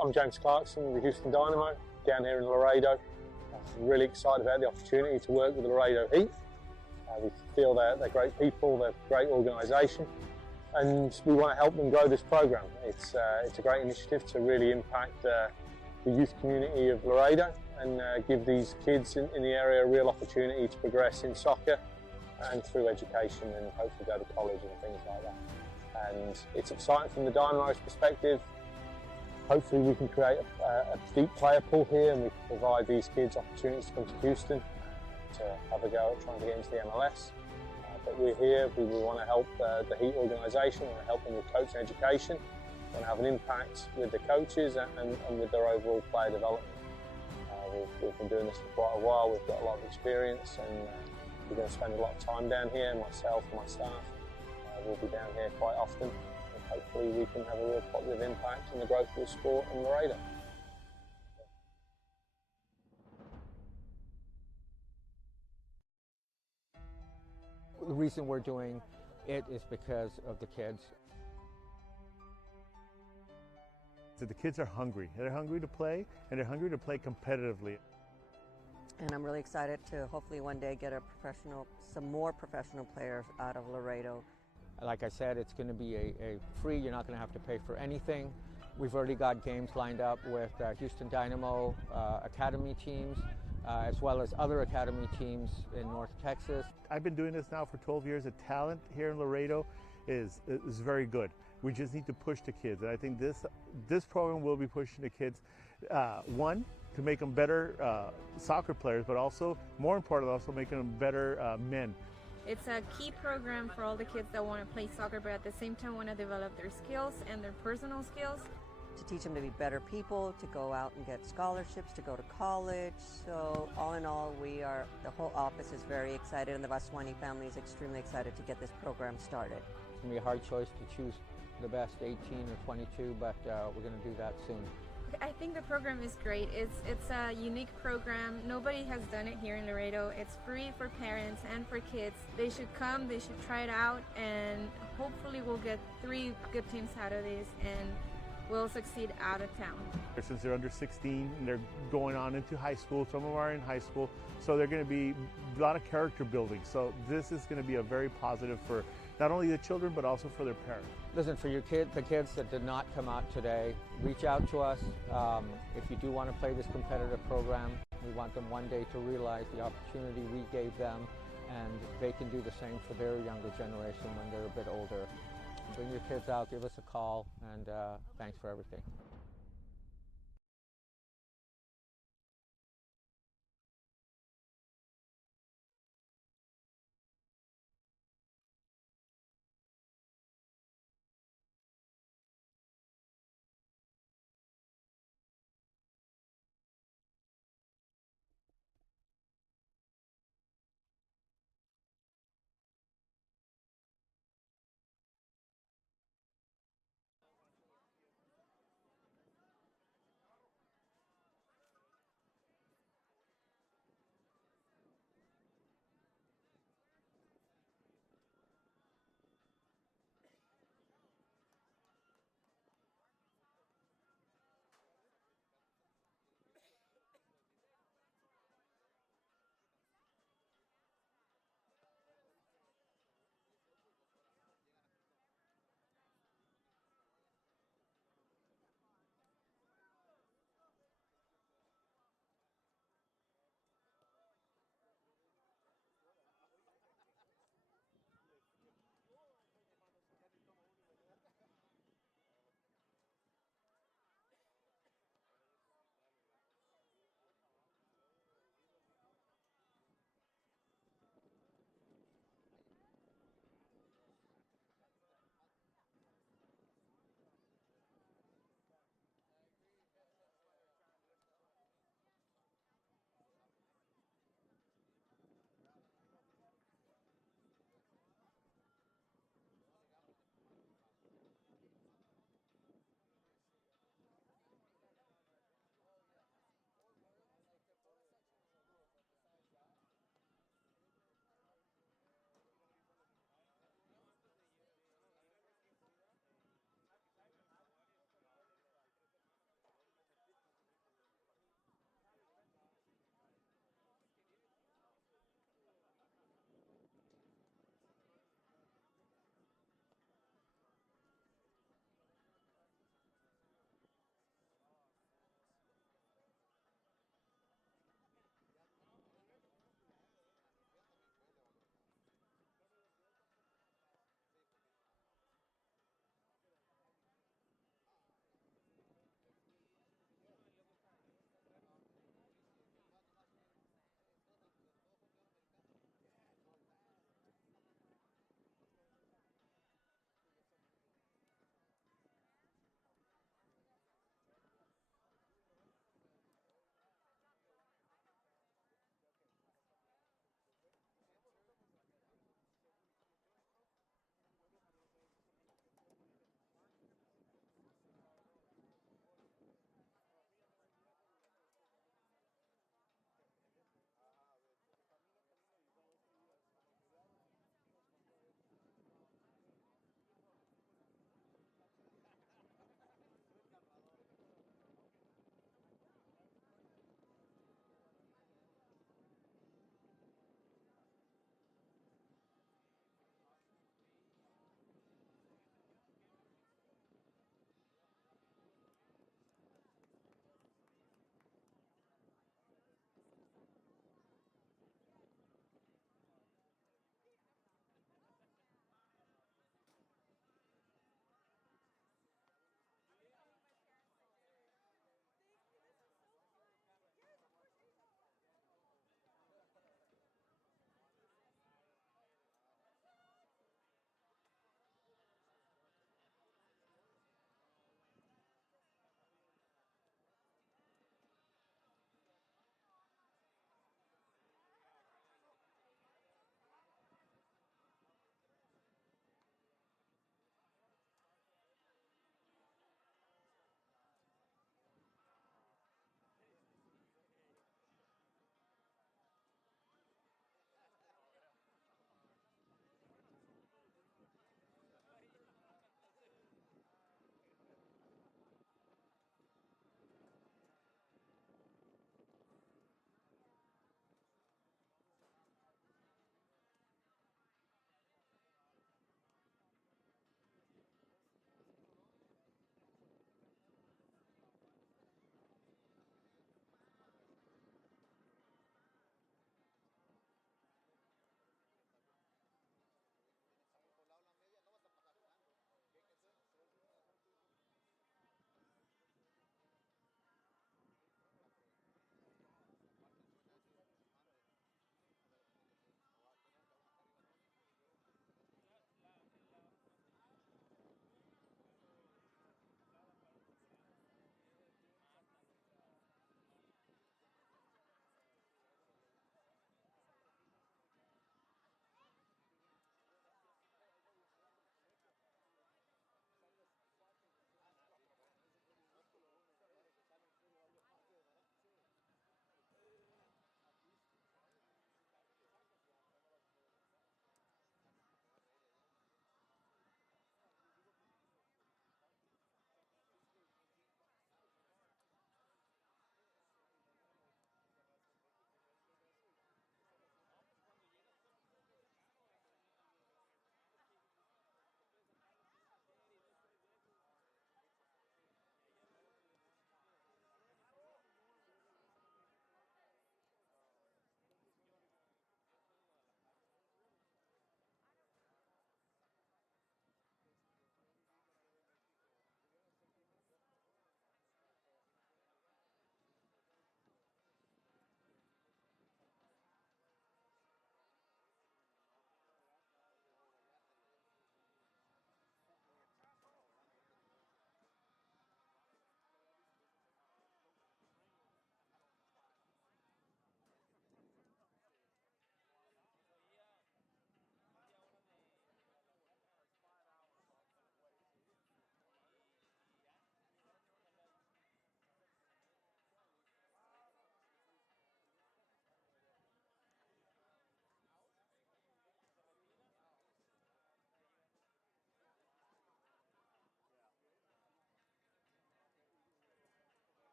I'm James Clarkson with the Houston Dynamo down here in Laredo. I'm really excited about the opportunity to work with the Laredo Heat. We feel they're great people, they're a great organisation, and we want to help them grow this program. It's a great initiative to really impact the youth community of Laredo and give these kids in the area a real opportunity to progress in soccer and through education and hopefully go to college and things like that. And it's exciting from the Dynamo's perspective. Hopefully we can create a deep player pool here and we can provide these kids opportunities to come to Houston to have a go at trying to get into the MLS. But we're here, we want to help the Heat organisation, we want to help them with coaching education, we want to have an impact with the coaches and with their overall player development. We've been doing this for quite a while, we've got a lot of experience, and we're going to spend a lot of time down here, myself and my staff. We'll be down here quite often, and hopefully we can have a real positive impact in the growth of the sport in Laredo. The reason we're doing it is because of the kids. So the kids are hungry. They're hungry to play, and they're hungry to play competitively. And I'm really excited to hopefully one day get some more professional players out of Laredo. Like I said, it's going to be a free, you're not going to have to pay for anything. We've already got games lined up with Houston Dynamo academy teams, as well as other academy teams in North Texas. I've been doing this now for 12 years. The talent here in Laredo is very good. We just need to push the kids, and I think this program will be pushing the kids, one, to make them better soccer players, but also, more importantly, also making them better men. It's a key program for all the kids that want to play soccer, but at the same time want to develop their skills and their personal skills. To teach them to be better people, to go out and get scholarships, to go to college. So all in all, the whole office is very excited, and the Vaswani family is extremely excited to get this program started. It's going to be a hard choice to choose the best 18 or 22, but we're going to do that soon. I think the program is great. It's a unique program. Nobody has done it here in Laredo. It's free for parents and for kids. They should come, they should try it out, and hopefully we'll get 3 good teams out of this and we'll succeed out of town. Since they're under 16 and they're going on into high school, some of them are in high school, so they're going to be a lot of character building. So this is going to be a very positive for not only the children, but also for their parents. Listen, for the kids that did not come out today, reach out to us. If you do want to play this competitive program, we want them one day to realize the opportunity we gave them, and they can do the same for their younger generation when they're a bit older. Bring your kids out, give us a call, and thanks for everything.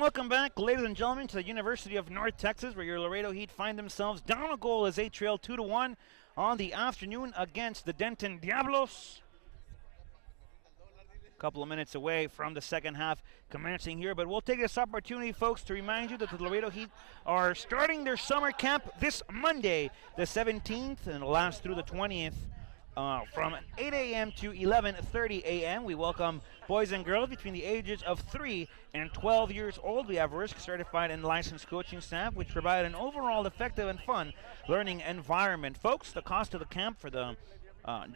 Welcome back, ladies and gentlemen, to the University of North Texas, where your Laredo Heat find themselves down a goal as they trail 2-1 on the afternoon against the Denton Diablos. A couple of minutes away from the second half commencing here, but we'll take this opportunity, folks, to remind you that the Laredo Heat are starting their summer camp this Monday, the 17th, and it'll last through the 20th. From 8 a.m. to 11:30 a.m. We welcome boys and girls between the ages of 3 and 12 years old. We have risk certified and licensed coaching staff, which provide an overall effective and fun learning environment. Folks, the cost of the camp for the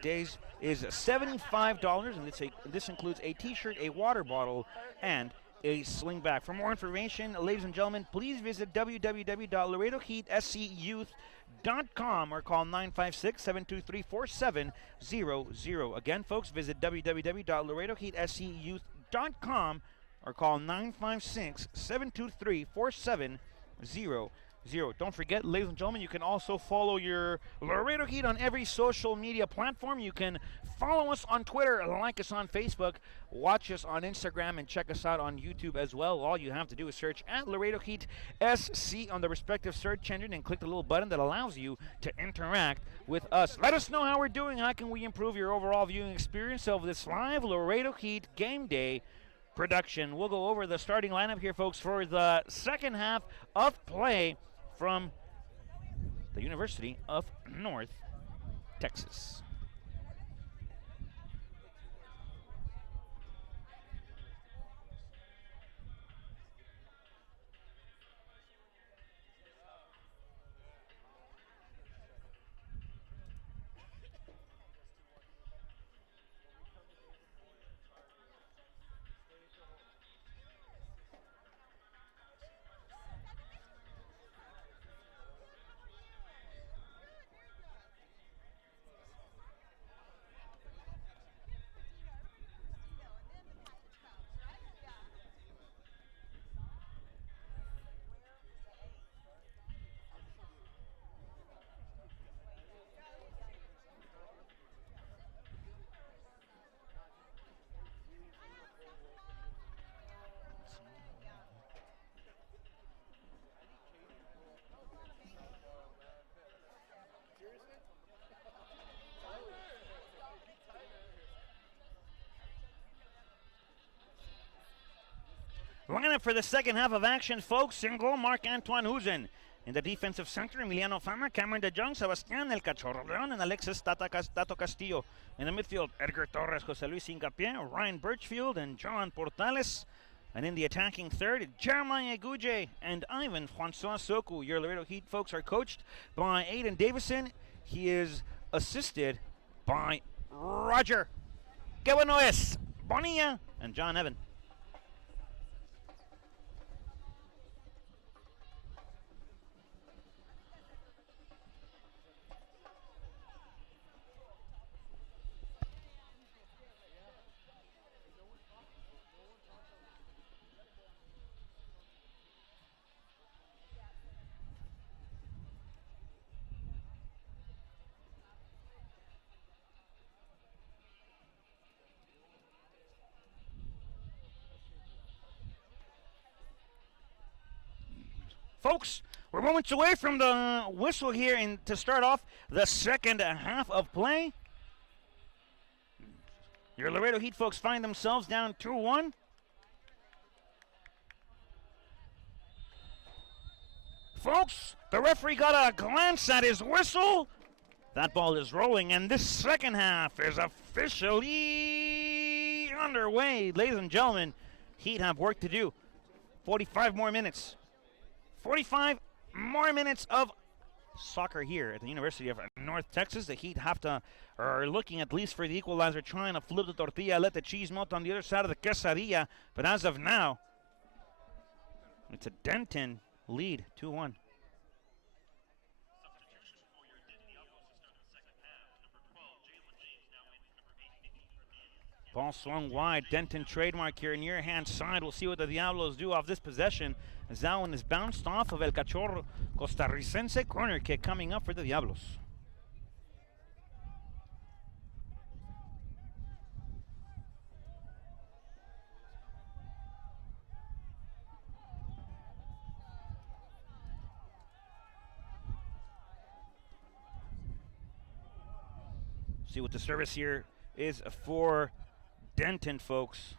days is $75, and this includes a t-shirt, a water bottle, and a sling bag. For more information, ladies and gentlemen, please visit www.laredoheatscyouth.com or call 956-723-4700. Again, folks, visit www.laredoheatscyouth.com or call 956-723-4700. Don't forget, ladies and gentlemen, you can also follow your Laredo Heat on every social media platform. You can follow us on Twitter, like us on Facebook, watch us on Instagram, and check us out on YouTube as well. All you have to do is search at Laredo Heat SC on the respective search engine and click the little button that allows you to interact with us. Let us know how we're doing. How can we improve your overall viewing experience of this live Laredo Heat game day production? We'll go over the starting lineup here, folks, for the second half of play from the University of North Texas. Lineup for the second half of action, folks. In goal, Marc-Antoine Huzen. In the defensive center, Emiliano Fama, Cameron De Jong, Sebastián El Cachorro León, and Alexis Tato Castillo. In the midfield, Edgar Torres, José Luis Hincapié, Ryan Birchfield, and John Portales. And in the attacking third, Jeremiah Guje and Ivan Francois Soku. Your Laredo Heat folks are coached by Aiden Davison. He is assisted by Roger Que bueno es, Bonilla, and John Evan. Folks, we're moments away from the whistle here and to start off the second half of play. Your Laredo Heat folks find themselves down 2-1. Folks, the referee got a glance at his whistle. That ball is rolling, and this second half is officially underway. Ladies and gentlemen, Heat have work to do. 45 more minutes. 45 more minutes of soccer here at the University of North Texas. The Heat are looking at least for the equalizer, trying to flip the tortilla, let the cheese melt on the other side of the quesadilla. But as of now, it's a Denton lead, 2-1. Substitution for your Denton Diablos to start the second half. Number 12, Jalen James, now in. Number 8, Nicky Hernandez. Ball swung wide. Denton trademark here near hand side. We'll see what the Diablos do off this possession, as that one is bounced off of El Cachorro. Costarricense corner kick coming up for the Diablos. See what the service here is for Denton, folks.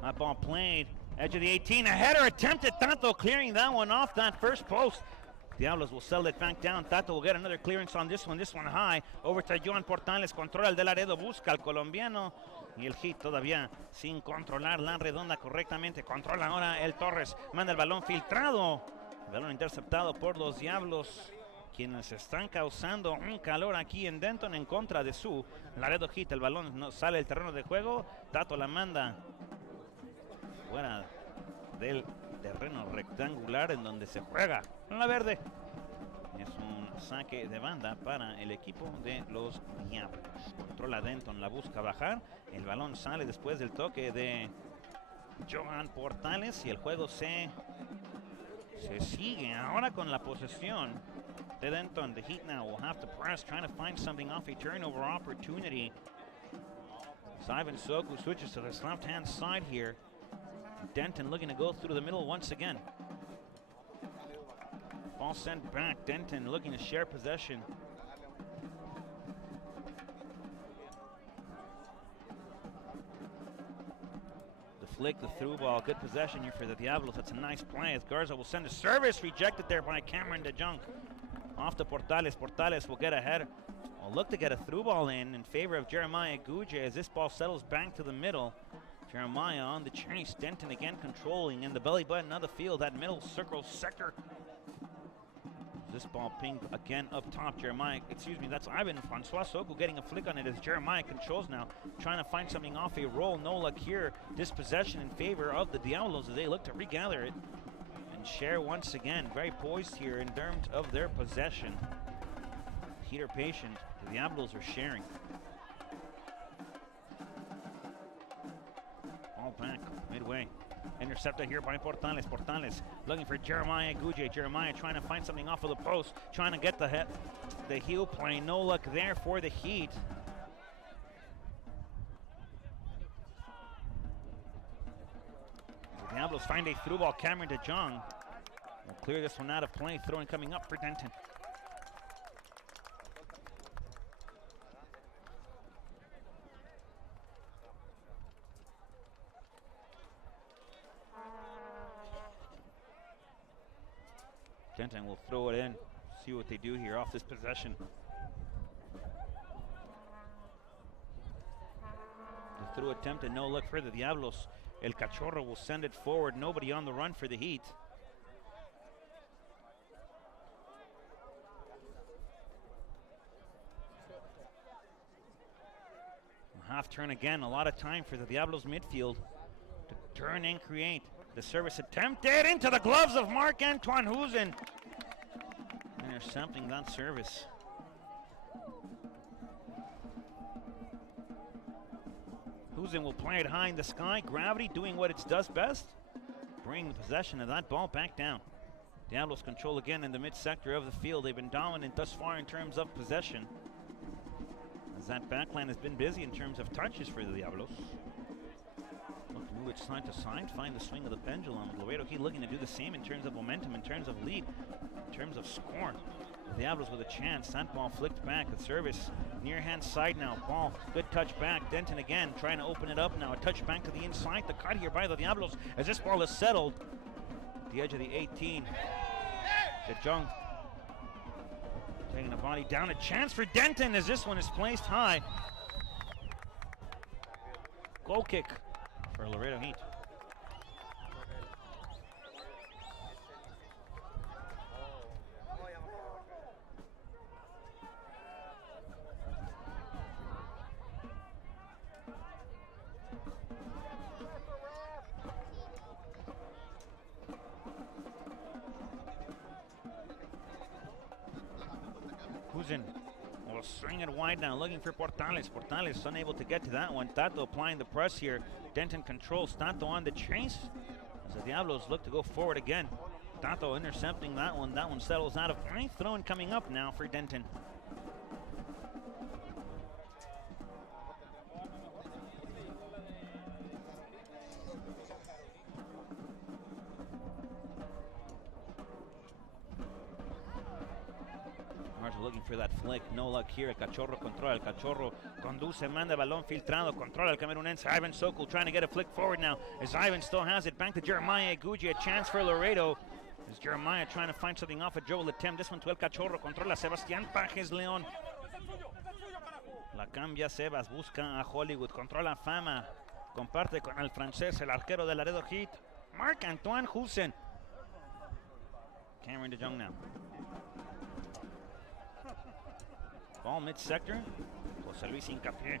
That ball played, edge of the 18, a header attempted, Tato clearing that one off that first post. Diablos will settle it back down. Tato will get another clearance on this one high. Over to Joan Portales, controla el de Laredo, busca al colombiano. Y el Heat todavía sin controlar la redonda correctamente. Controla ahora el Torres, manda el balón filtrado. El balón interceptado por los Diablos, quienes están causando un calor aquí en Denton en contra de su Laredo Heat. El balón no sale del terreno de juego. Tato la manda fuera del terreno rectangular en donde se juega en la verde. Es un saque de banda para el equipo de los Diablos. Controla Denton, la busca bajar. El balón sale después del toque de Joan Portales y el juego se sigue ahora con la posesión de Denton. The Heat now will have to press, trying to find something off a turnover opportunity. Ivan Soku switches to this left-hand side here. Denton looking to go through the middle once again. Ball sent back. Denton looking to share possession. The flick, the through ball. Good possession here for the Diablos. That's a nice play as Garza will send a service. Rejected there by Cameron DeJong. Off to Portales. Portales will get ahead. Will look to get a through ball in favor of Jeremiah Guje as this ball settles back to the middle. Jeremiah on the chase. Denton again controlling in the belly button of the field, that middle circle sector. This ball pinged again up top. That's Ivan Francois Soku getting a flick on it as Jeremiah controls now, trying to find something off a roll. No luck here. Dispossession in favor of the Diablos as they look to regather it and share once again. Very poised here in terms of their possession. Heat are patient. The Diablos are sharing. Ball back midway. Intercepted here by Portales. Portales looking for Jeremiah Guje. Jeremiah trying to find something off of the post, trying to get the heel play. No luck there for the Heat. The Diablos find a through ball. Cameron DeJong will clear this one out of play. Throwing coming up for Denton. Denton will throw it in, see what they do here off this possession. The through attempt and no look for the Diablos. El Cachorro will send it forward. Nobody on the run for the Heat. Half turn again. A lot of time for the Diablos midfield to turn and create. The service attempted into the gloves of Marc-Antoine Huzen. Intercepting that service. Huzen will play it high in the sky. Gravity doing what it does best. Bring the possession of that ball back down. Diablos control again in the mid-sector of the field. They've been dominant thus far in terms of possession, as that backline has been busy in terms of touches for the Diablos. Look to move it side to side, find the swing of the pendulum. Laredo Heat looking to do the same in terms of momentum, in terms of lead, in terms of score. The Diablos with a chance. That ball flicked back. The service near hand side now. Ball, good touch back. Denton again trying to open it up now. A touch back to the inside. The cut here by the Diablos as this ball is settled at the edge of the 18. DeJong taking the body down. A chance for Denton as this one is placed high. Goal kick for Laredo Heat. Huzen will string it wide now, looking for Portales. Portales unable to get to that one. Tato applying the press here. Denton controls. Tato on the chase as the Diablos look to go forward again. Tato intercepting that one. That one settles out of play. Throwing coming up now for Denton. for that flick. No luck here. El Cachorro controla. El Cachorro conduce, manda balón filtrado. Controla el camerunense Ivan Sokol trying to get a flick forward now. As Ivan still has it. Back to Jeremiah Eguji. A chance for Laredo. As Jeremiah trying to find something off a dribble attempt. This one to El Cachorro. Controla Sebastián Pajes León. La cambia Sebas. Busca a Hollywood. Controla Fama. Comparte con el francés, el arquero de Laredo Heat. Marc-Antoine Hussen. Cameron de Jong now. Ball mid-sector. Jose Luis Hincapié.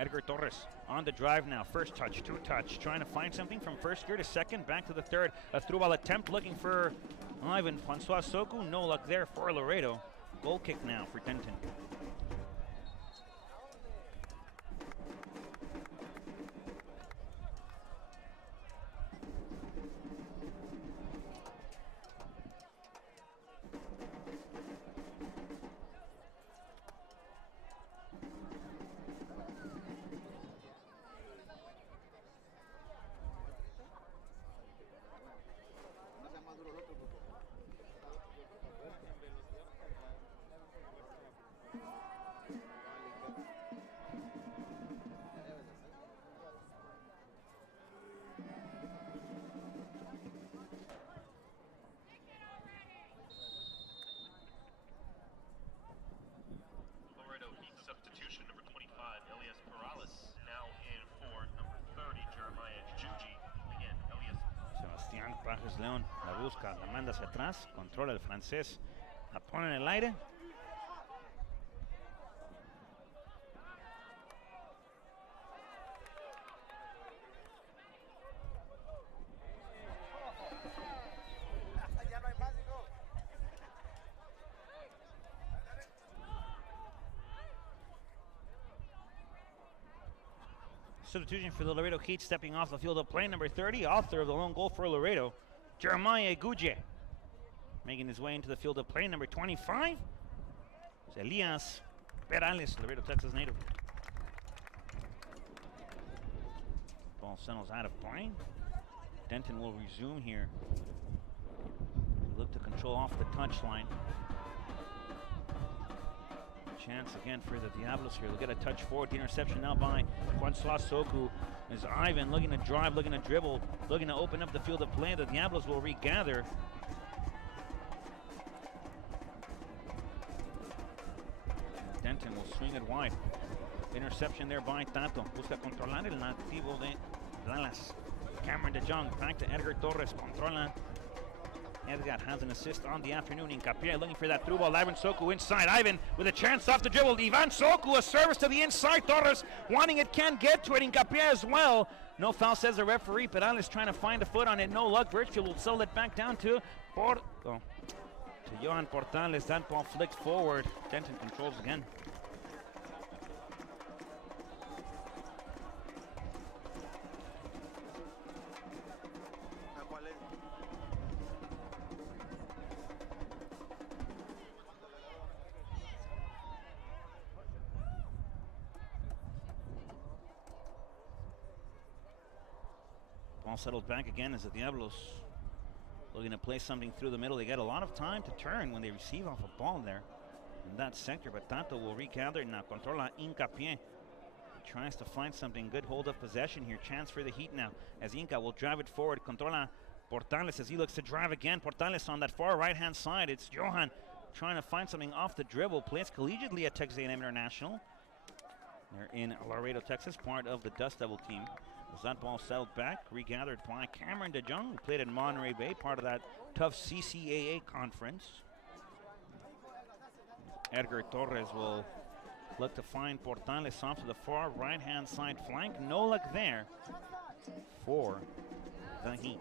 Edgar Torres on the drive now. First touch, two touch. Trying to find something from first gear to second. Back to the third. A through ball attempt looking for Ivan Francois Soku. No luck there for Laredo. Goal kick now for Denton. Laredo Heat substitution, number 25, Elias Perales, now in for number 30, Jeremiah Juji. Again, Elias. Sebastián Pajes León la busca, la manda hacia atrás, controla el francés, la pone en el aire. Substitution for the Laredo Heat, stepping off the field of play, number 30, author of the lone goal for Laredo, Jeremiah Eguji. Making his way into the field of play, number 25, is Elias Perales, Laredo, Texas native. Ball settles out of play. Denton will resume here. Look to control off the touchline. Chance again for the Diablos here. They'll get a touch forward. The interception now by Francois Soku. As Ivan looking to drive, looking to dribble, looking to open up the field of play. The Diablos will regather. Denton will swing it wide. Interception there by Tato. Busca controlar el nativo de Dallas. Cameron de Jong back to Edgar Torres. Controla. Edgar has an assist on the afternoon. Hincapié looking for that through ball. Ivan Soku inside. Ivan with a chance off the dribble. Ivan Soku, a service to the inside. Torres wanting it, can't get to it. Hincapié as well. No foul, says the referee. Perales trying to find a foot on it. No luck. Birchfield will settle it back down to Johan Portales. That ball flicked forward. Denton controls again. Ball settled back again as the Diablos looking to play something through the middle. They get a lot of time to turn when they receive off a ball there in that sector, but Tato will regather now. Controla Hincapié. Tries to find something. Good hold of possession here. Chance for the Heat now as Inca will drive it forward. Controla Portales as he looks to drive again. Portales on that far right-hand side. It's Johan trying to find something off the dribble. Plays collegiately at Texas A&M International. They're in Laredo, Texas, part of the Dust Devil team. As that ball settled back, regathered by Cameron de Jong, who played in Monterey Bay, part of that tough CCAA conference. Edgar Torres will look to find Portales off to the far right-hand side flank. No luck there for the Heat.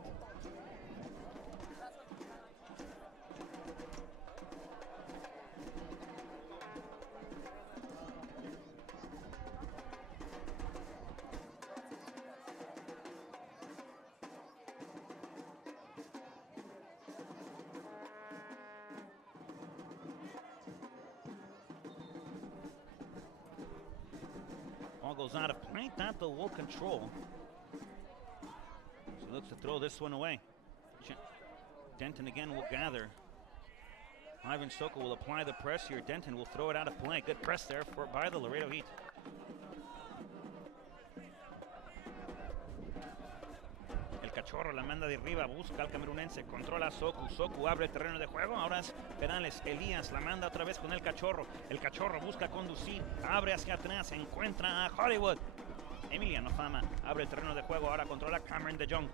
Ball goes out of play. Tato will control. So looks to throw this one away. Denton again will gather. Ivan Soko will apply the press here. Denton will throw it out of play. Good press there by the Laredo Heat. El Cachorro la manda de arriba, busca al camerunense, controla a Soku. Soku abre el terreno de juego, ahora es penales. Elías la manda otra vez con el Cachorro. El Cachorro busca conducir, abre hacia atrás, encuentra a Hollywood. Emiliano Fama abre el terreno de juego, ahora controla Cameron de Jong.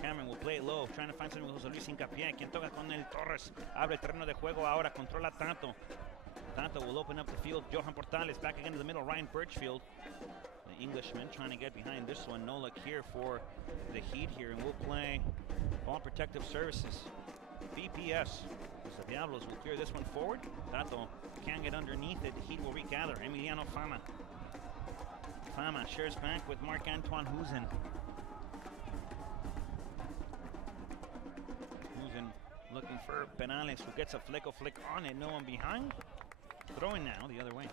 Cameron will play it low, trying to find something with José Luis Hincapié, quien toca con el Torres. Abre el terreno de juego, ahora controla Tato. Tato will open up the field. Johan Portales back again to the middle. Ryan Birchfield, the Englishman, trying to get behind this one. No luck here for the Heat here, and we'll play ball protective services. BPS. So the Diablos will clear this one forward. Tato can't get underneath it. The Heat will regather. Emiliano Fama. Fama shares back with Marc-Antoine Huzen. Huzen looking for Penales, who gets a flick on it. No one behind. Throwing now the other way.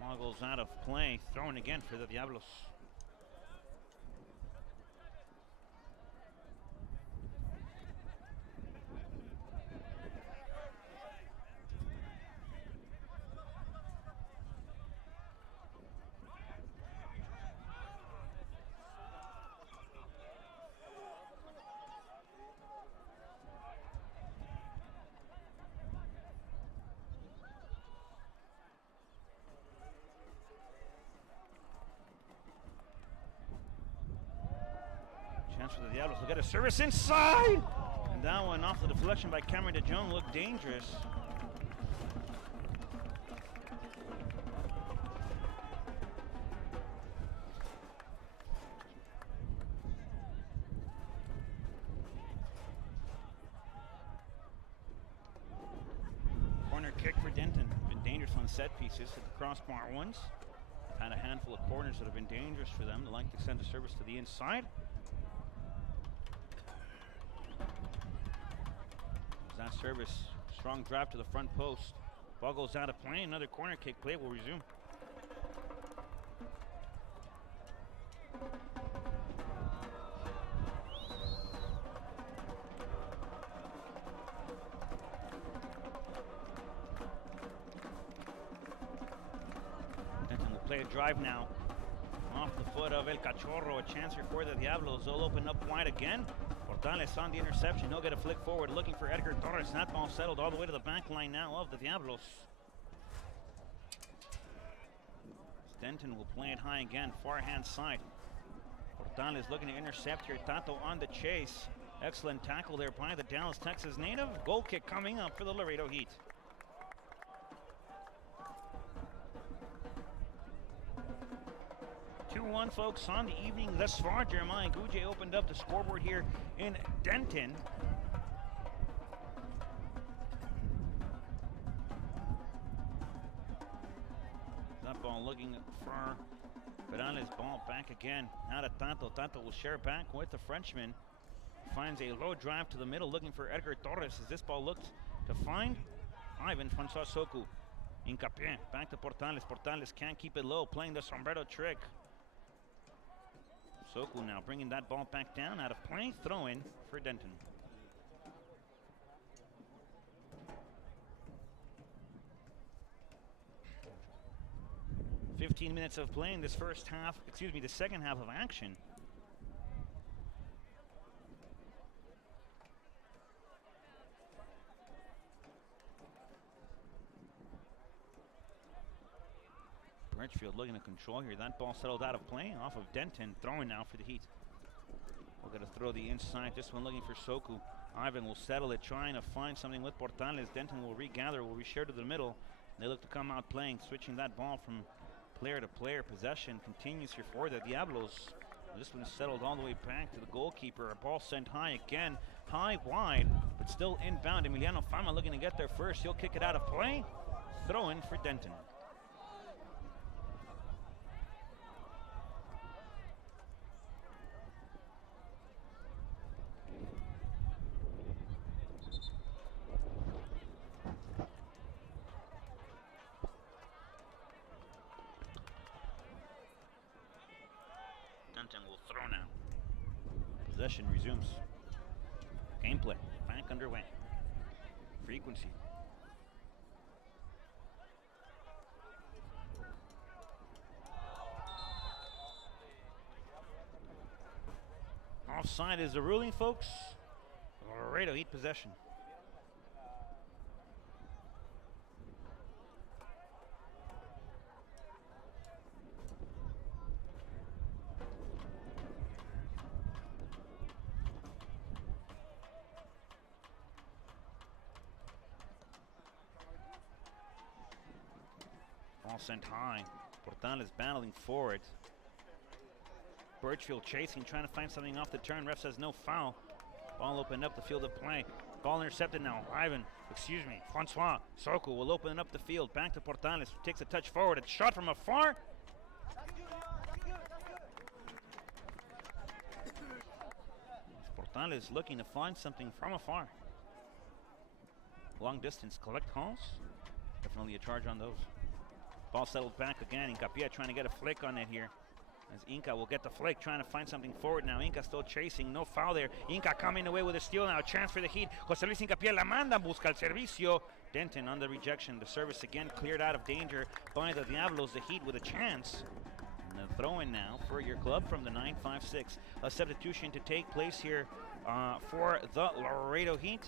Ball goes out of play, thrown again for the Diablos. Chance for the Diablos. They'll get a service inside! And that one off the deflection by Cameron de Jong looked dangerous. Corner kick for Denton. Been dangerous on set pieces. Hit the crossbar once. Had a handful of corners that have been dangerous for them. They like to send a service to the inside. That service, strong drive to the front post. Ball goes out of play. Another corner kick play will resume. Denton will play a drive now. Off the foot of El Cachorro. A chance here for the Diablos. They'll open up wide again. Portales on the interception. He'll get a flick forward looking for Edgar Torres. That ball settled all the way to the back line now of the Diablos. Denton will play it high again, far hand side. Portales looking to intercept here. Tato on the chase. Excellent tackle there by the Dallas, Texas native. Goal kick coming up for the Laredo Heat. 2-1, folks, on the evening thus far. Jeremiah Gouye opened up the scoreboard here in Denton. That ball looking for Perales. Ball back again. Now to Tato. Tato will share back with the Frenchman. Finds a low drive to the middle looking for Edgar Torres as this ball looked to find Ivan Francois Soku. Hincapié back to Portales. Portales can't keep it low, playing the sombrero trick. Soku now bringing that ball back down, out of play, throw in for Denton. "15 minutes of play in this first half, the second half of action. Birchfield looking to control here. That ball settled out of play off of Denton. Throwing now for the Heat. We're going to throw the inside. This one looking for Soku. Ivan will settle it, trying to find something with Portales. Denton will regather, will reshare to the middle. They look to come out playing, switching that ball from player to player. Possession continues here for the Diablos. This one settled all the way back to the goalkeeper. A ball sent high again, high wide, but still inbound. Emiliano Fama looking to get there first. He'll kick it out of play. Throw in for Denton. Denton will throw now. Possession resumes. Gameplay back underway. Frequency. Offside is the ruling, folks. Laredo Heat possession. Ball sent high. Portales battling forward. Birchfield chasing, trying to find something off the turn. Ref says no foul. Ball opened up the field of play. Ball intercepted now. Francois Soku will open up the field. Back to Portales. Takes a touch forward. It's shot from afar. Portales looking to find something from afar. Long distance collect calls. Definitely a charge on those. Ball settled back again. Incapia trying to get a flick on it here. As Inca will get the flick, trying to find something forward now. Inca still chasing, no foul there. Inca coming away with a steal now. Chance for the Heat. José Luis Incapia la manda, busca el servicio. Denton on the rejection. The service again cleared out of danger by the Diablos. The Heat with a chance. And the throw in now for your club from the 9-5-6. A substitution to take place here for the Laredo Heat.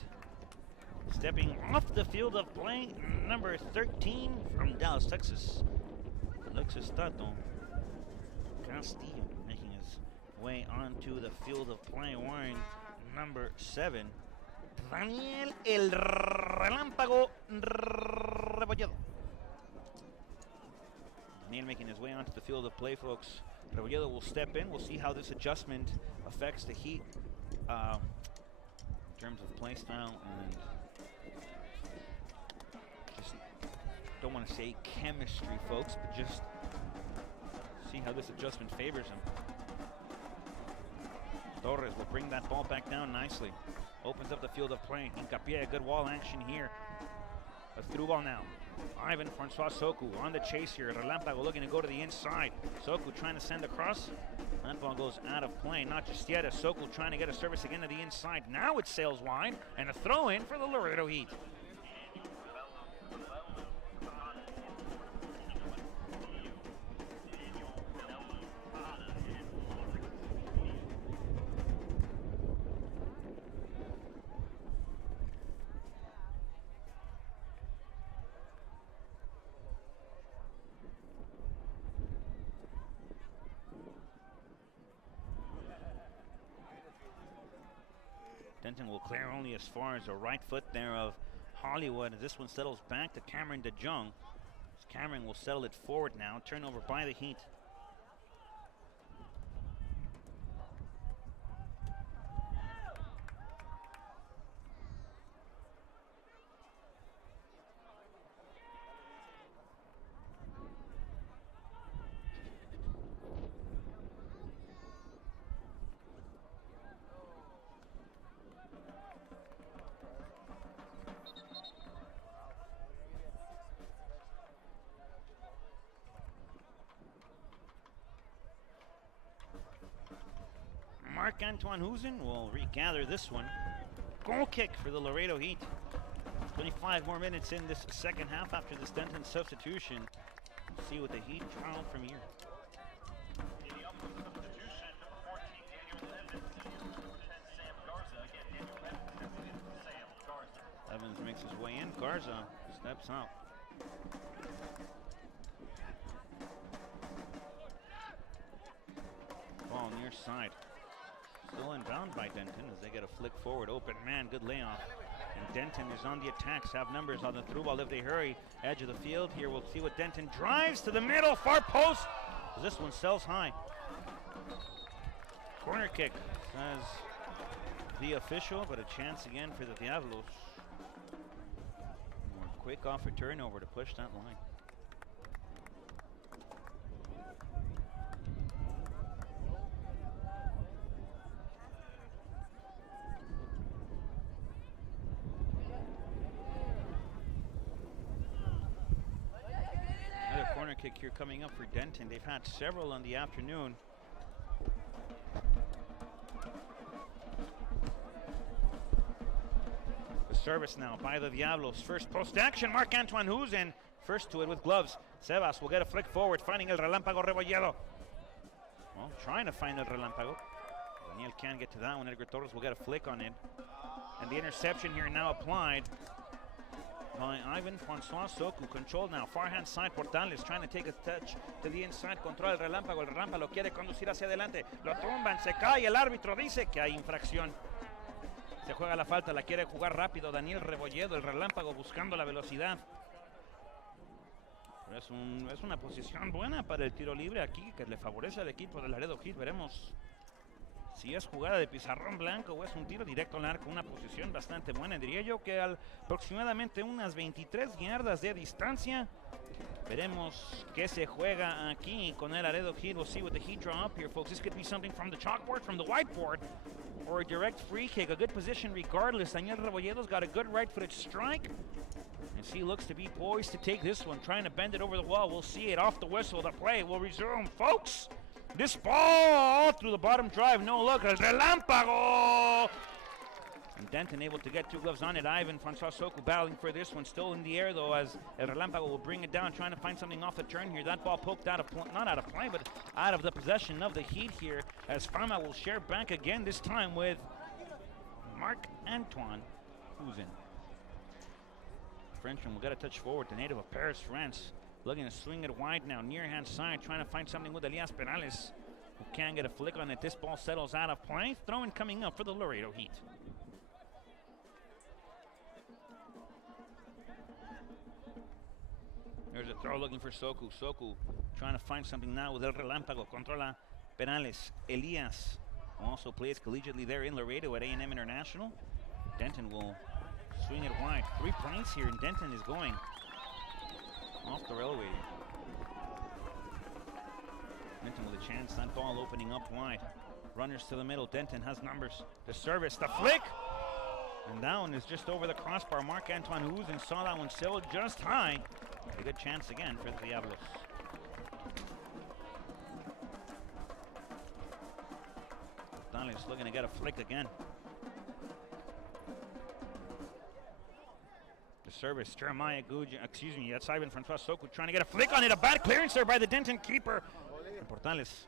Stepping off the field of play, number 13 from Dallas, Texas. Alexis Tato Castillo making his way onto the field of play, wearing number 7. Daniel El Relámpago Rebolledo. Daniel making his way onto the field of play, folks. Rebolledo will step in. We'll see how this adjustment affects the Heat in terms of play style and just don't want to say chemistry, folks, but just see how this adjustment favors him. Torres will bring that ball back down nicely. Opens up the field of play. Incapia, good wall action here. A through ball now. Ivan Francois Soku on the chase here. Relampago looking to go to the inside. Soku trying to send across. That ball goes out of play. Not just yet. As Soku trying to get a service again to the inside. Now it sails wide. And a throw in for the Laredo Heat. Denton will clear only as far as the right foot there of Hollywood. As this one settles back to Cameron DeJong. Cameron will settle it forward now. Turnover by the Heat. Marc-Antoine Husen will regather this one. Goal kick for the Laredo Heat. 25 more minutes in this second half after this Denton substitution. See what the Heat try out from here. In the upward substitution, number 14, Daniel Evans, 10, Sam Garza. Again, Daniel Evans, Sam Garza. Evans makes his way in. Garza steps out. Ball near side. Still inbound by Denton as they get a flick forward. Open man, good layoff. And Denton is on the attacks, have numbers on the through ball if they hurry. Edge of the field here, we'll see what Denton drives to the middle, far post. This one sells high. Corner kick, says the official, but a chance again for the Diablos. More quick off a turnover to push that line. Kick here coming up for Denton. They've had several on the afternoon. service now by the Diablos. First post action, Marc-Antoine Huzen. First to it with gloves. Sebas will get a flick forward, finding El Relámpago Rebolledo. Well, trying to find El Relámpago. Daniel can't get to that one. Edgar Torres will get a flick on it. And the interception here now applied by Ivan Francois Soku. Controlled now. Far hand side. Portales trying to take a touch to the inside. Controla el Relámpago. El Relámpago lo quiere conducir hacia adelante. Lo tumban. Se cae. El árbitro dice que hay infracción. Se juega la falta. La quiere jugar rápido Daniel Rebolledo. El Relámpago buscando la velocidad. Pero es una posición buena para el tiro libre aquí que le favorece al equipo de Laredo Heat. Veremos si es jugada de pizarrón blanco o es un tiro directo al arco. Una posición bastante buena. Diría yo que aproximadamente unas 23 yardas de distancia. Veremos qué se juega aquí con el Laredo Heat. We'll see what the Heat draw up here, folks. This could be something from the chalkboard, from the whiteboard, or a direct free kick. A good position regardless. Daniel Rebolledo's got a good right-footed strike. As he looks to be poised to take this one, trying to bend it over the wall. We'll see it off the whistle. The play will resume, folks. This ball through the bottom drive. No look. El Relámpago. And Denton able to get two gloves on it. Ivan Francois Soku battling for this one. Still in the air, though, as El Relámpago will bring it down, trying to find something off the turn here. That ball poked out of, not out of play, but out of the possession of the Heat here, as Fama will share back again, this time with Marc-Antoine Huzen. Frenchman will get a touch forward. The native of Paris, France, looking to swing it wide now, near hand side, trying to find something with Elias Perales, who can't get a flick on it. This ball settles out of play. Throwing coming up for the Laredo Heat. There's a throw looking for Soku. Soku trying to find something now with El Relámpago. Controla Perales. Elias, who also plays collegiately there in Laredo at A&M International. Denton will swing it wide. 3 points here, and Denton is going off the railway. Denton with a chance. That ball opening up wide. Runners to the middle. Denton has numbers. The service, the flick! And that one is just over the crossbar. Marc-Antoine Huzen saw that one sail just high. A good chance again for the Diablos. Portales looking to get a flick again. The service, Jeremiah Guja, excuse me, that's Ivan Francois Soku trying to get a flick on it. A bad clearance there by the Denton keeper. And Perales,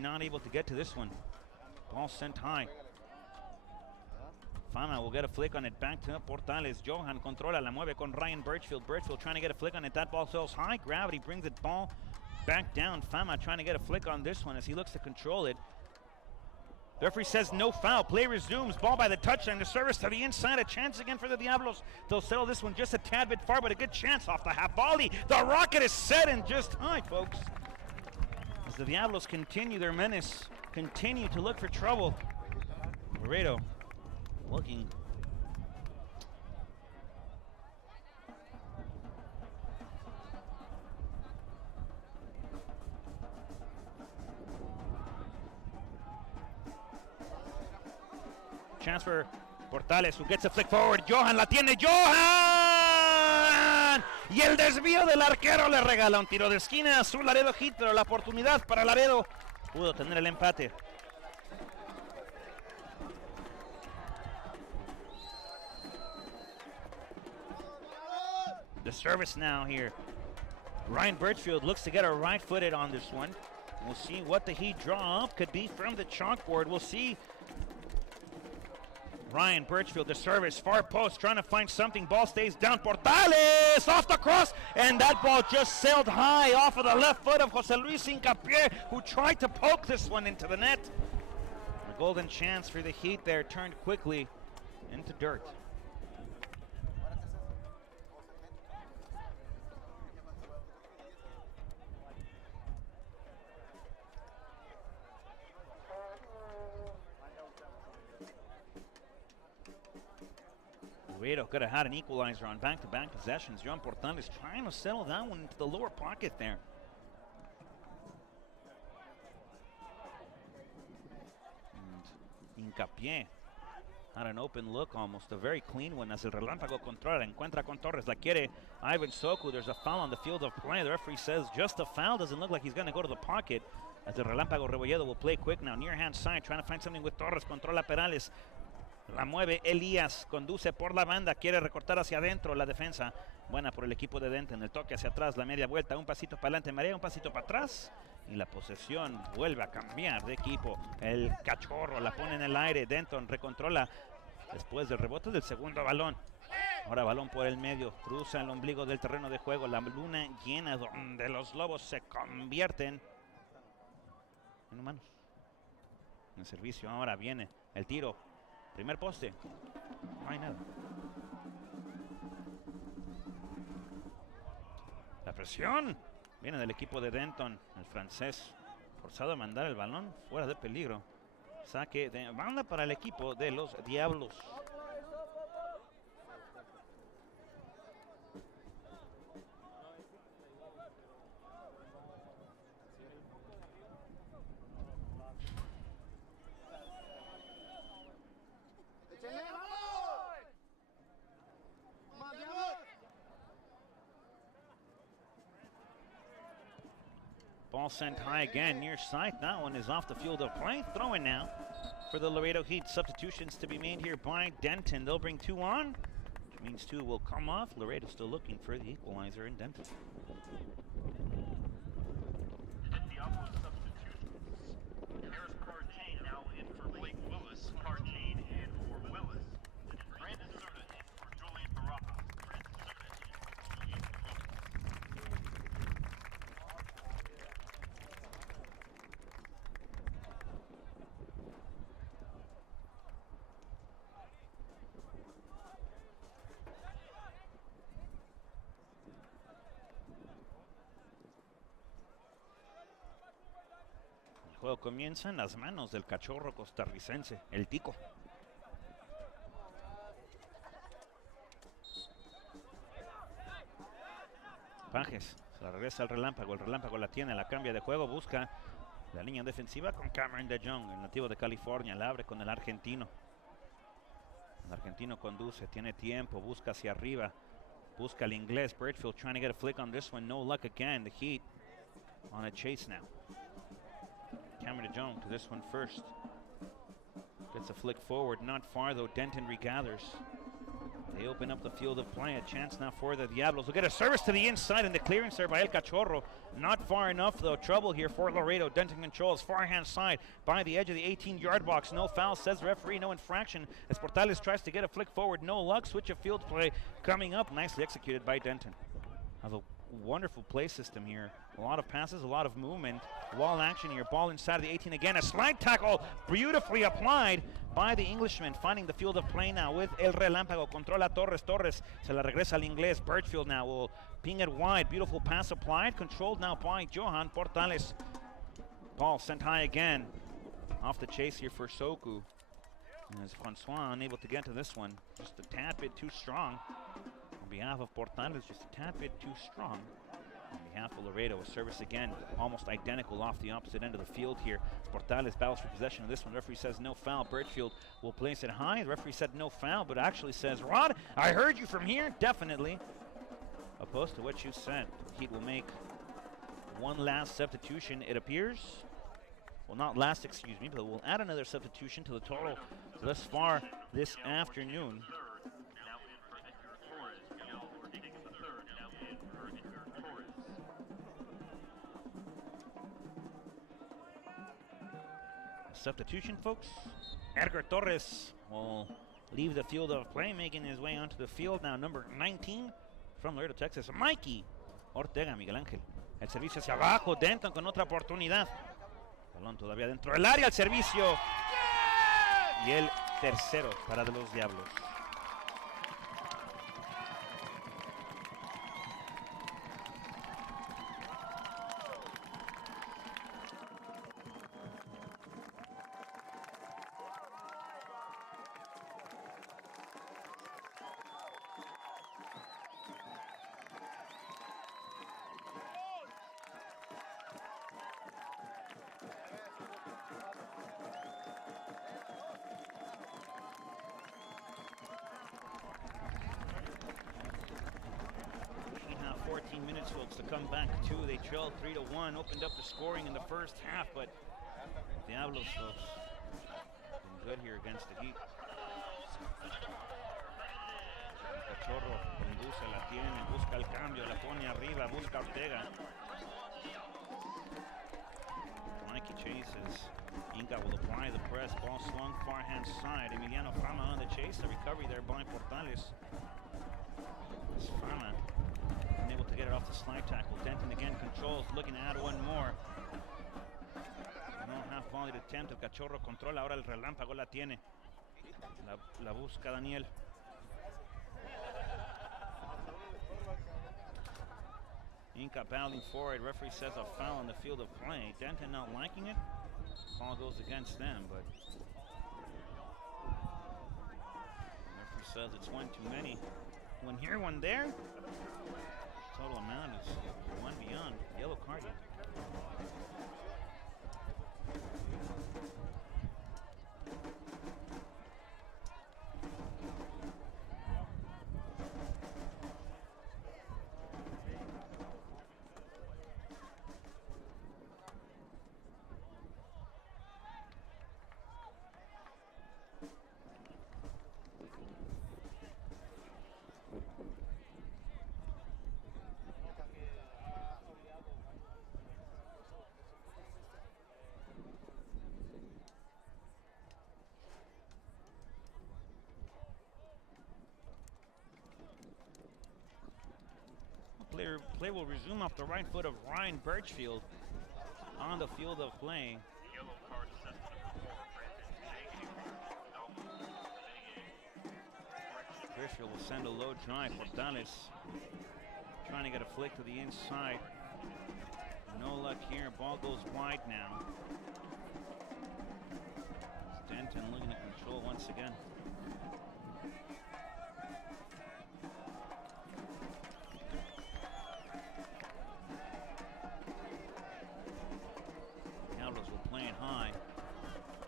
not able to get to this one. Ball sent high. Fama will get a flick on it, back to Portales. Johan controla, la mueve con Ryan Birchfield. Birchfield trying to get a flick on it. That ball sails high. Gravity brings the ball back down. Fama trying to get a flick on this one as he looks to control it. The referee says no foul. Play resumes. Ball by the touchline. The service to the inside. A chance again for the Diablos. They'll settle this one just a tad bit far, but a good chance off the half volley. The rocket is set and just high, folks. As the Diablos continue their menace, continue to look for trouble. Laredo looking chance for Portales, who gets a flick forward. Johan la tiene. Johan, y el desvío del arquero le regala un tiro de esquina a su Laredo Heat, pero la oportunidad para Laredo pudo tener el empate. The service now here. Ryan Birchfield looks to get a right-footed on this one. We'll see what the Heat draw up could be from the chalkboard. We'll see. Ryan Birchfield, the service, far post, trying to find something. Ball stays down. Portales off the cross, and that ball just sailed high off of the left foot of Jose Luis Hincapié, who tried to poke this one into the net. The golden chance for the Heat there turned quickly into dirt. Laredo could have had an equalizer on back-to-back possessions. John Portales trying to settle that one into the lower pocket there. And Hincapié had an open look, almost a very clean one, as el Relámpago controla, encuentra con Torres, la quiere Ivan Soku. There's a foul on the field of play. The referee says just a foul. Doesn't look like he's going to go to the pocket, as el Relámpago Rebolledo will play quick now, near hand side, trying to find something with Torres. Controla Perales. La mueve Elías, conduce por la banda, quiere recortar hacia adentro la defensa. Buena por el equipo de Denton, el toque hacia atrás, la media vuelta, un pasito para adelante, Marea, un pasito para atrás. Y la posesión vuelve a cambiar de equipo. El Cachorro la pone en el aire, Denton recontrola después del rebote del segundo balón. Ahora balón por el medio, cruza el ombligo del terreno de juego, la luna llena donde los Lobos se convierten en humanos. En el servicio ahora viene el tiro, primer poste, no hay nada. La presión viene del equipo de Denton, el francés, forzado a mandar el balón fuera de peligro. Saque de banda para el equipo de los Diablos. Ball sent high again, near side. That one is off the field of play. Throwing now for the Laredo Heat. Substitutions to be made here by Denton. They'll bring 2 on, which means 2 will come off. Laredo still looking for the equalizer in Denton. Diablos substitutions. Harris Partain now in for Blake Willis. Partain in for Willis. Brandon Serta in for Julian Baraka. Brandon Serta in for Julian Willis. El juego comienza en las manos del Cachorro costarricense, el Tico. Pajes, se la regresa el relámpago la tiene, la cambia de juego, busca la línea defensiva con Cameron de Jong, el nativo de California, la abre con el argentino. El argentino conduce, tiene tiempo, busca hacia arriba, busca el inglés, Birchfield trying to get a flick on this one, no luck again, the Heat on a chase now. Cameron de Jong to this one first. Gets a flick forward, not far though. Denton regathers. They open up the field of play. A chance now for the Diablos. We'll get a service to the inside and the clearance there by El Cachorro. Not far enough though. Trouble here for Laredo. Denton controls far hand side by the edge of the 18-yard box. No foul, says the referee. No infraction as Portales tries to get a flick forward. No luck. Switch of field play coming up. Nicely executed by Denton. Have a wonderful play system here. A lot of passes, a lot of movement. Wall action here. Ball inside of the 18 again. A slide tackle beautifully applied by the Englishman. Finding the field of play now with El Relámpago. Controla Torres. Torres se la regresa al inglés. Birchfield now will ping it wide. Beautiful pass applied. Controlled now by Johan Portales. Ball sent high again. Off the chase here for Soku. As Francois unable to get to this one. Just a tad bit too strong. On behalf of Portales, just a tad bit too strong. On behalf of Laredo, a service again, almost identical off the opposite end of the field here. Portales battles for possession of this one. Referee says no foul. Birchfield will place it high. The referee said no foul, but actually says, Rod, I heard you from here. Definitely. Opposed to what you said. Heat will make one last substitution, it appears. Well, not last, excuse me, but we'll add another substitution to the total thus far this afternoon. Substitution, folks. Edgar Torres will leave the field of play, making his way onto the field now. Number 19 from Laredo, Texas, Mikey Ortega, Miguel Ángel. El servicio hacia abajo, Denton con otra oportunidad. Balón todavía dentro del área, el servicio. Y el tercero para los Diablos. We have 14 minutes, folks, to come back to. They trailed 3-1, opened up the scoring in the first half, but Diablos, folks, been good here against the Heat. Cachorro conduce, la tiene, busca el cambio, la pone arriba, busca Ortega. Mikey chases. Inca will apply the press. Ball swung far hand side. Emiliano Fama on the chase. The recovery there by Portales. It's Fama unable to get it off the slide tackle. Denton again controls, looking to add one more. No half-volleyed attempt. El Cachorro controla. Ahora el relámpago la tiene. La busca Daniel. Inca battling forward. Referee says a foul on the field of play. Denton not liking it. Ball goes against them, but referee says it's one too many. One here, one there. Total amount is one beyond. Yellow card. Play will resume off the right foot of Ryan Birchfield on the field of play. Yellow card assessed to Brandon. Birchfield will send a low drive. Portales trying to get a flick to the inside. No luck here. Ball goes wide now. Denton looking to control once again. Diablos will play it high.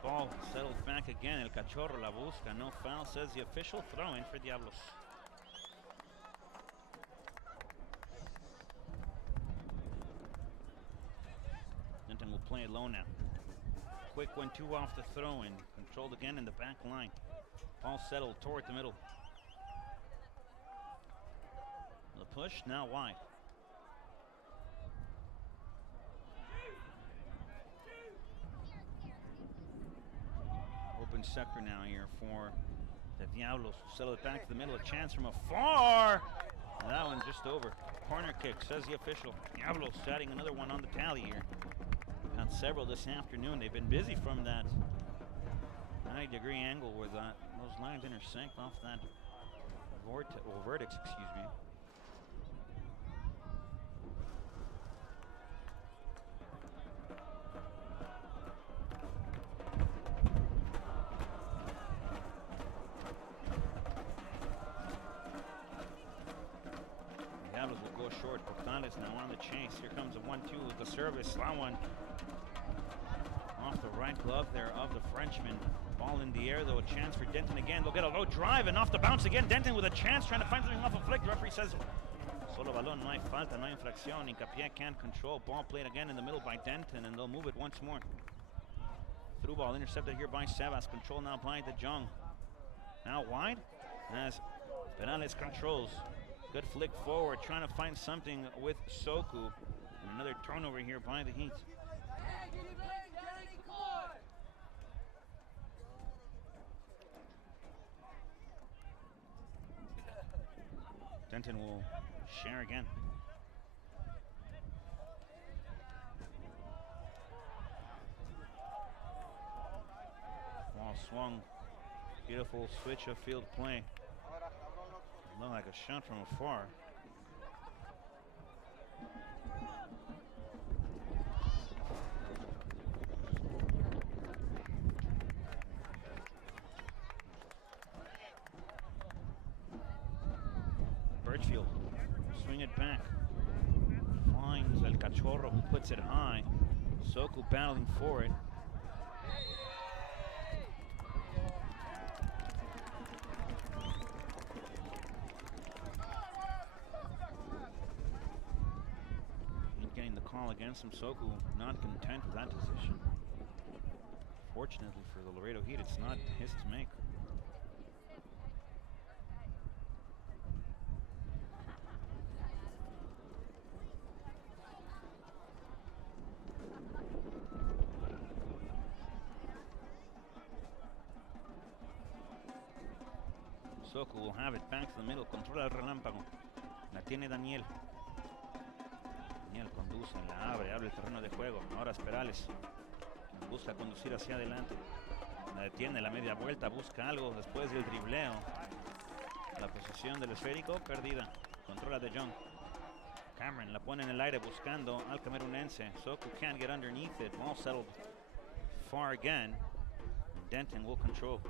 Ball settles back again. El Cachorro la busca. No foul, says the official. Throw in for Diablos. Denton will play it low now. Quick 1-2 off the throw in. Controlled again in the back line. Ball settled toward the middle. The push now wide. Open sector now here for the Diablos. Settle it back to the middle. A chance from afar. That one just over. Corner kick, says the official. Diablos adding another one on the tally here. Got several this afternoon. They've been busy from that 90-degree angle where those lines intersect off that vertex, excuse me. Diablos will go short. Portales now on the chase. Here comes a 1-2 with the service. That one off the right glove there of the Frenchman. Ball in the air though. A chance for Denton again. They'll get a low drive and off the bounce again. Denton with a chance trying to find something off a flick. The referee says solo balón, no hay falta, no hay infracción. Hincapié can't control. Ball played again in the middle by Denton and they'll move it once more. Through ball intercepted here by Sebas. Control now by De Jong. Now wide as Perales controls. Good flick forward, trying to find something with Soku. And another turnover here by the Heat. Denton will share again. Ball swung. Beautiful switch of field play. Looked like a shot from afar. Birchfield, swing it back. Finds El Cachorro who puts it high. Soku battling for it. Getting the call against him. Soku not content with that decision. Fortunately for the Laredo Heat, it's not his to make. Soku will have it back to the middle. Controla el relámpago. La tiene Daniel. Daniel conduce, la abre el terreno de juego. Ahora Perales. Busca conducir hacia adelante. La detiene, la media vuelta. Busca algo después del dribleo. La posesión del esférico perdida. Controla De Jong. Cameron la pone en el aire buscando al camerunense. Soku can't get underneath it. Ball settled far again. Denton will control.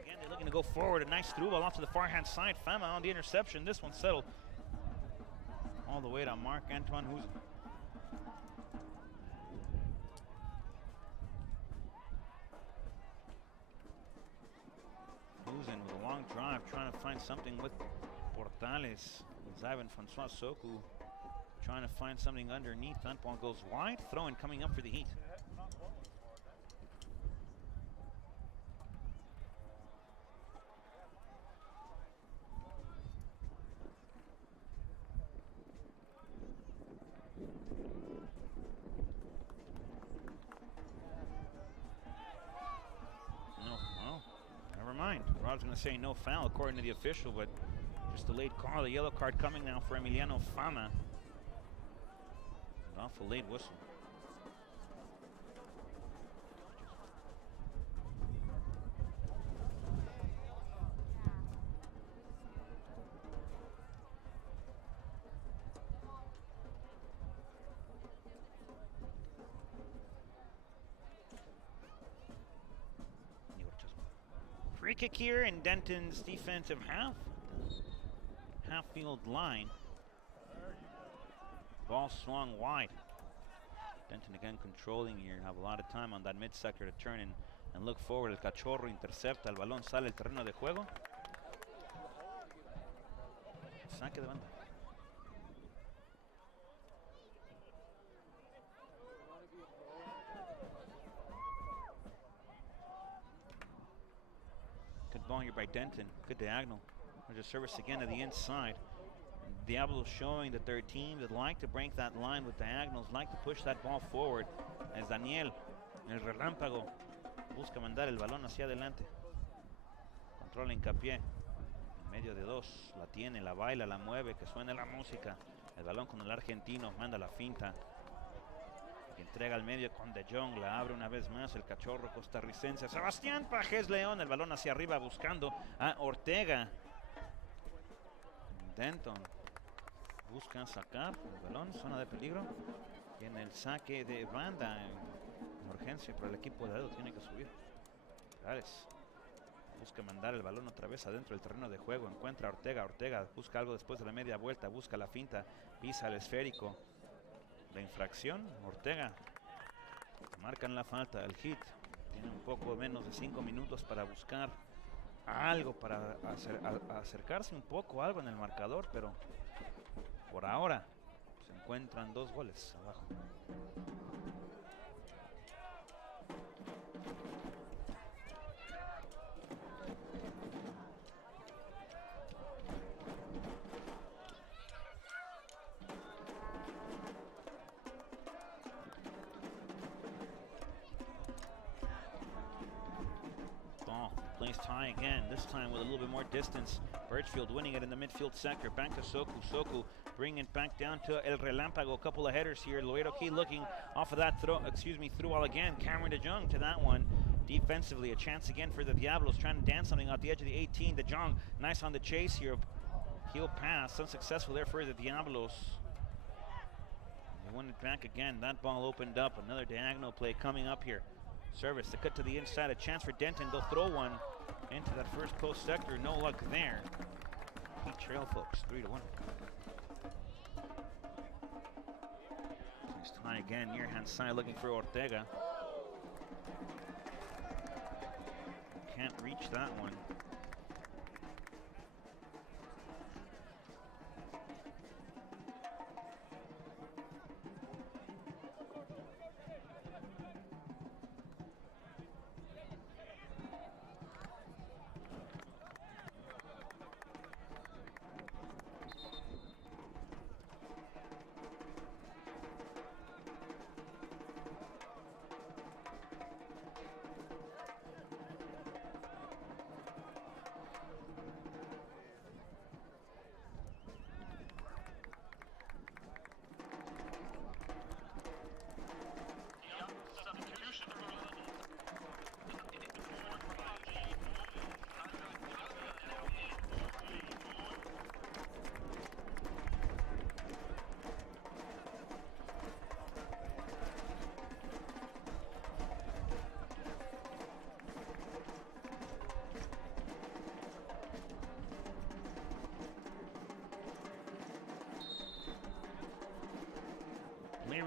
Again, they're looking to go forward. A nice through ball off to the far hand side. Fama on the interception. This one settled all the way to Marc-Antoine Huzen. Huzen with a long drive, trying to find something with Portales. Ivan Francois Soku trying to find something underneath. That ball goes wide. Throw-in coming up for the Heat. Rob's going to say no foul according to the official, but just a late call. The yellow card coming now for Emiliano Fama. An awful late whistle. Free kick here in Denton's defensive half-field line. Ball swung wide. Denton again controlling here. Have a lot of time on that mid-sector to turn in and look forward. El Cachorro intercepta. El balón sale el terreno de juego. Saque de banda. Good ball here by Denton. Good diagonal. There's a service again to the inside. Diablos showing that they're a team that like to break that line with diagonals, like to push that ball forward. As Daniel, el relámpago, busca mandar el balón hacia adelante. Controla hincapié. En medio de dos. La tiene, la baila, la mueve, que suene la música. El balón con el argentino, manda la finta. Entrega al medio con De Jong, la abre una vez más el Cachorro costarricense. Sebastián Pajes León, el balón hacia arriba buscando a Ortega. Denton busca sacar el balón, zona de peligro. Tiene el saque de banda en urgencia, pero el equipo de Laredo tiene que subir. Perales busca mandar el balón otra vez adentro del terreno de juego. Encuentra a Ortega. Ortega busca algo después de la media vuelta, busca la finta, pisa el esférico. La infracción, Ortega. Marcan la falta. El Heat tiene un poco menos de 5 minutos para buscar algo, para acercarse un poco algo en el marcador, pero por ahora se encuentran 2 goles abajo. Plays tie again, this time with a little bit more distance. Birchfield winning it in the midfield sector. Back to Soku. Soku bringing it back down to El Relámpago. A couple of headers here. Laredo Heat looking off of that throw all again. Cameron De Jong to that one. Defensively, a chance again for the Diablos. Trying to dance something out the edge of the 18. De Jong, nice on the chase here. Heel pass, unsuccessful there for the Diablos. They win it back again. That ball opened up. Another diagonal play coming up here. Service, the cut to the inside, a chance for Denton. They'll throw one into that first post sector. No luck there. Heat trail, folks, 3-1. Nice tie again, near hand side, looking for Ortega. Can't reach that one.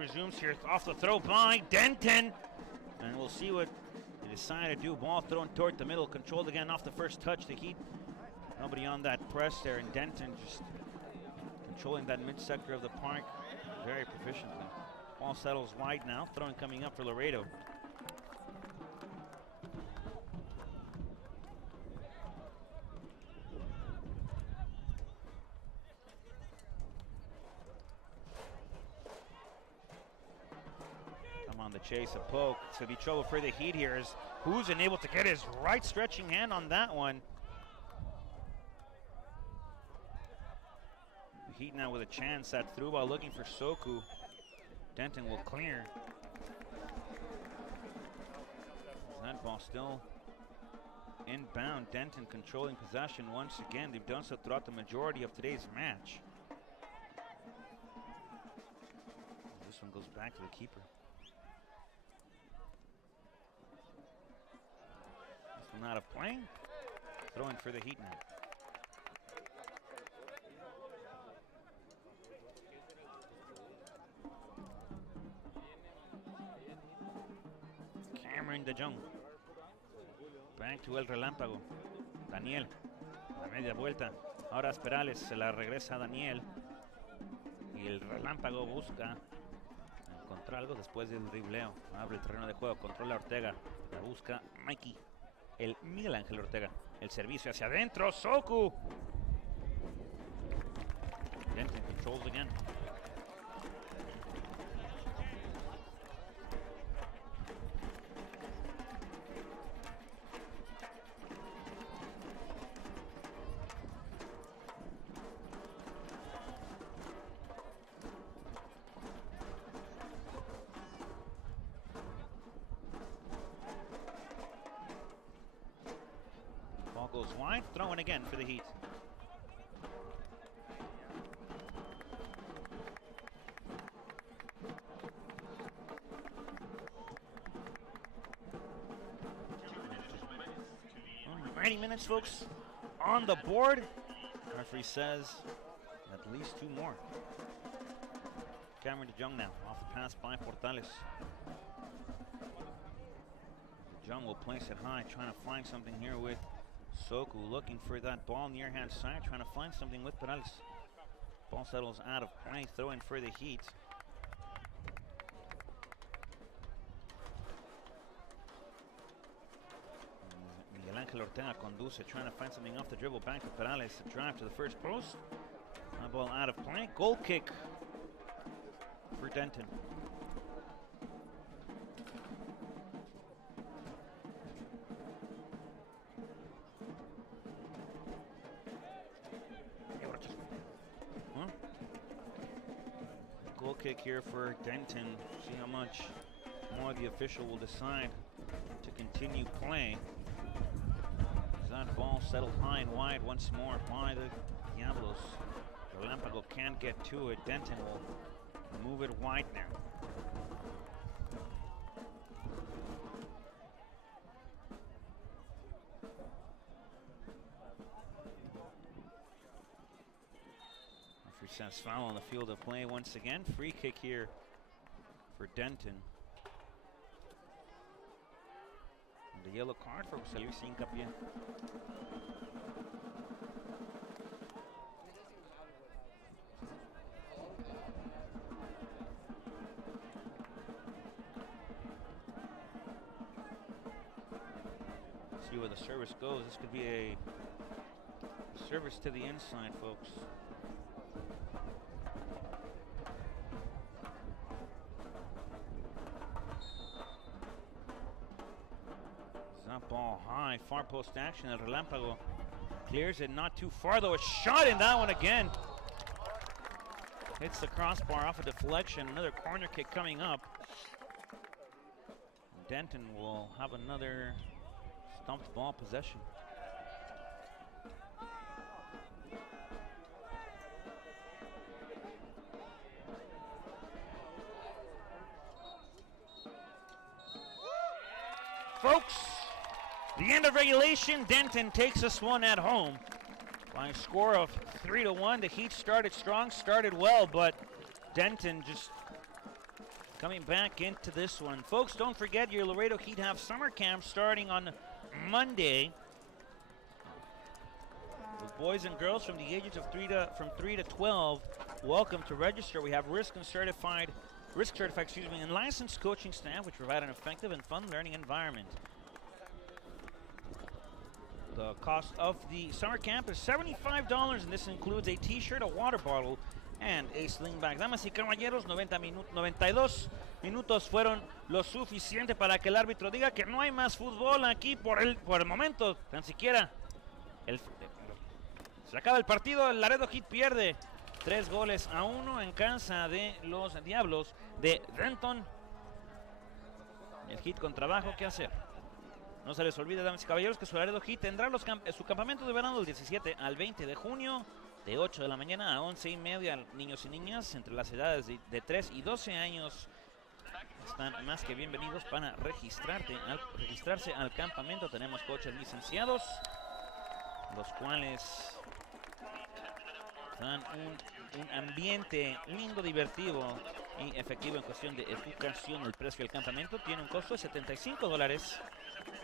resumes here off the throw by Denton. And we'll see what they decide to do. Ball thrown toward the middle, controlled again off the first touch. The Heat, nobody on that press there, and Denton just controlling that mid-sector of the park very proficiently. Ball settles wide now, throwing coming up for Laredo. On the chase, a poke. It's going to be trouble for the Heat here as who's unable to get his right stretching hand on that one. The Heat now with a chance. That through ball looking for Soku. Denton will clear. That ball still inbound. Denton controlling possession once again. They've done so throughout the majority of today's match. This one goes back to the keeper. Out of play. Throwing for the Heat now. Cameron de Jong. Back to el relámpago. Daniel. La media vuelta. Ahora Perales se la regresa a Daniel. Y el relámpago busca encontrar algo después del dribleo. Abre el terreno de juego. Controla Ortega. La busca Mikey. El Miguel Ángel Ortega. El servicio hacia adentro. Soku. Denton controls again. Ball goes wide, throwing again for the Heat. Well, 90 minutes, folks, on the board. Referee says at least 2 more. Cameron de Jong now, off the pass by Portales. De Jong will place it high, trying to find something here with Soku, looking for that ball near hand side, trying to find something with Perales. Ball settles out of play, throwing for the Heat. Miguel Ángel Ortega conduce, trying to find something off the dribble, back to Perales, a drive to the first post. That ball out of play, goal kick for Denton. Goal kick here for Denton. See how much more the official will decide to continue playing. That ball settled high and wide once more by the Diablos. Relampago can't get to it. Denton will move it wide now. Referee says foul on the field of play once again. Free kick here for Denton. And the yellow card for José Luis Hincapié. See where the service goes. This could be a service to the inside, folks. That ball high, far post action. El Relámpago clears it not too far though. A shot in that one again. Hits the crossbar off a deflection. Another corner kick coming up. Denton will have another stumped ball possession. Folks, the end of regulation. Denton takes this one at home by a score of 3-1. The Heat started strong, started well, but Denton just coming back into this one. Folks, don't forget your Laredo Heat have summer camp starting on Monday. With boys and girls from the ages of 3 to 12, welcome to register. We have risk certified, and licensed coaching staff, which provide an effective and fun learning environment. The cost of the summer camp is $75, and this includes a t-shirt, a water bottle, and a sling bag. Damas y caballeros, 92 minutos fueron lo suficiente para que el árbitro diga que no hay más fútbol aquí por el momento. Tan siquiera se acaba el partido. El Laredo Heat pierde 3-1 en casa de los Diablos de Denton. El Heat con trabajo que hacer. No se les olvide, damas y caballeros, que su Laredo Heat tendrá su campamento de verano del 17 al 20 de junio, de 8 de la mañana a 11:30. Niños y niñas entre las edades de 3 y 12 años están más que bienvenidos para registrarse al campamento. Tenemos coaches licenciados, los cuales dan un ambiente lindo, divertido y efectivo en cuestión de educación. El precio del campamento tiene un costo de $75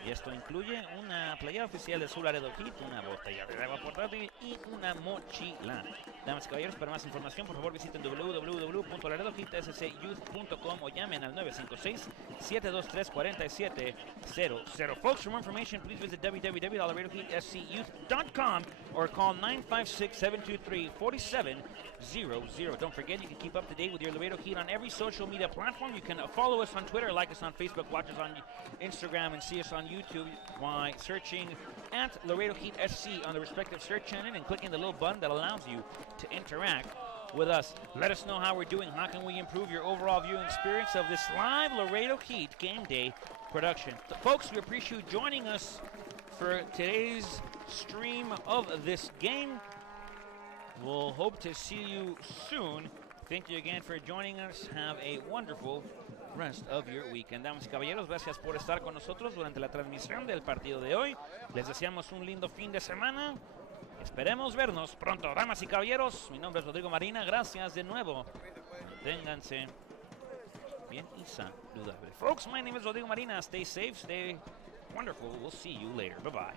y esto incluye una playera oficial de su Laredo Heat, una botella de agua portátil y una mochila. Damas y caballeros, para más información, por favor visiten www.laredoheatscyouth.com o llamen al 956-723-4700. Folks, for more information, please visit www.laredoheatscyouth.com or call 956-723-4700. Don't forget, you can keep up to date with your Laredo Heat on every social media platform. You can follow us on Twitter, like us on Facebook, watch us on Instagram, and see us on YouTube by searching at Laredo Heat SC on the respective search engine and clicking the little button that allows you to interact with us. Let us know how we're doing. How can we improve your overall viewing experience of this live Laredo Heat game day production? Folks, we appreciate you joining us for today's stream of this game. We'll hope to see you soon. Thank you again for joining us. Have a wonderful rest of your weekend. Damas y caballeros, gracias por estar con nosotros durante la transmisión del partido de hoy. Les deseamos un lindo fin de semana. Esperemos vernos pronto. Damas y caballeros, mi nombre es Rodrigo Marina. Gracias de nuevo. Ténganse bien y saludables. Folks, my name is Rodrigo Marina. Stay safe, stay wonderful. We'll see you later. Bye-bye.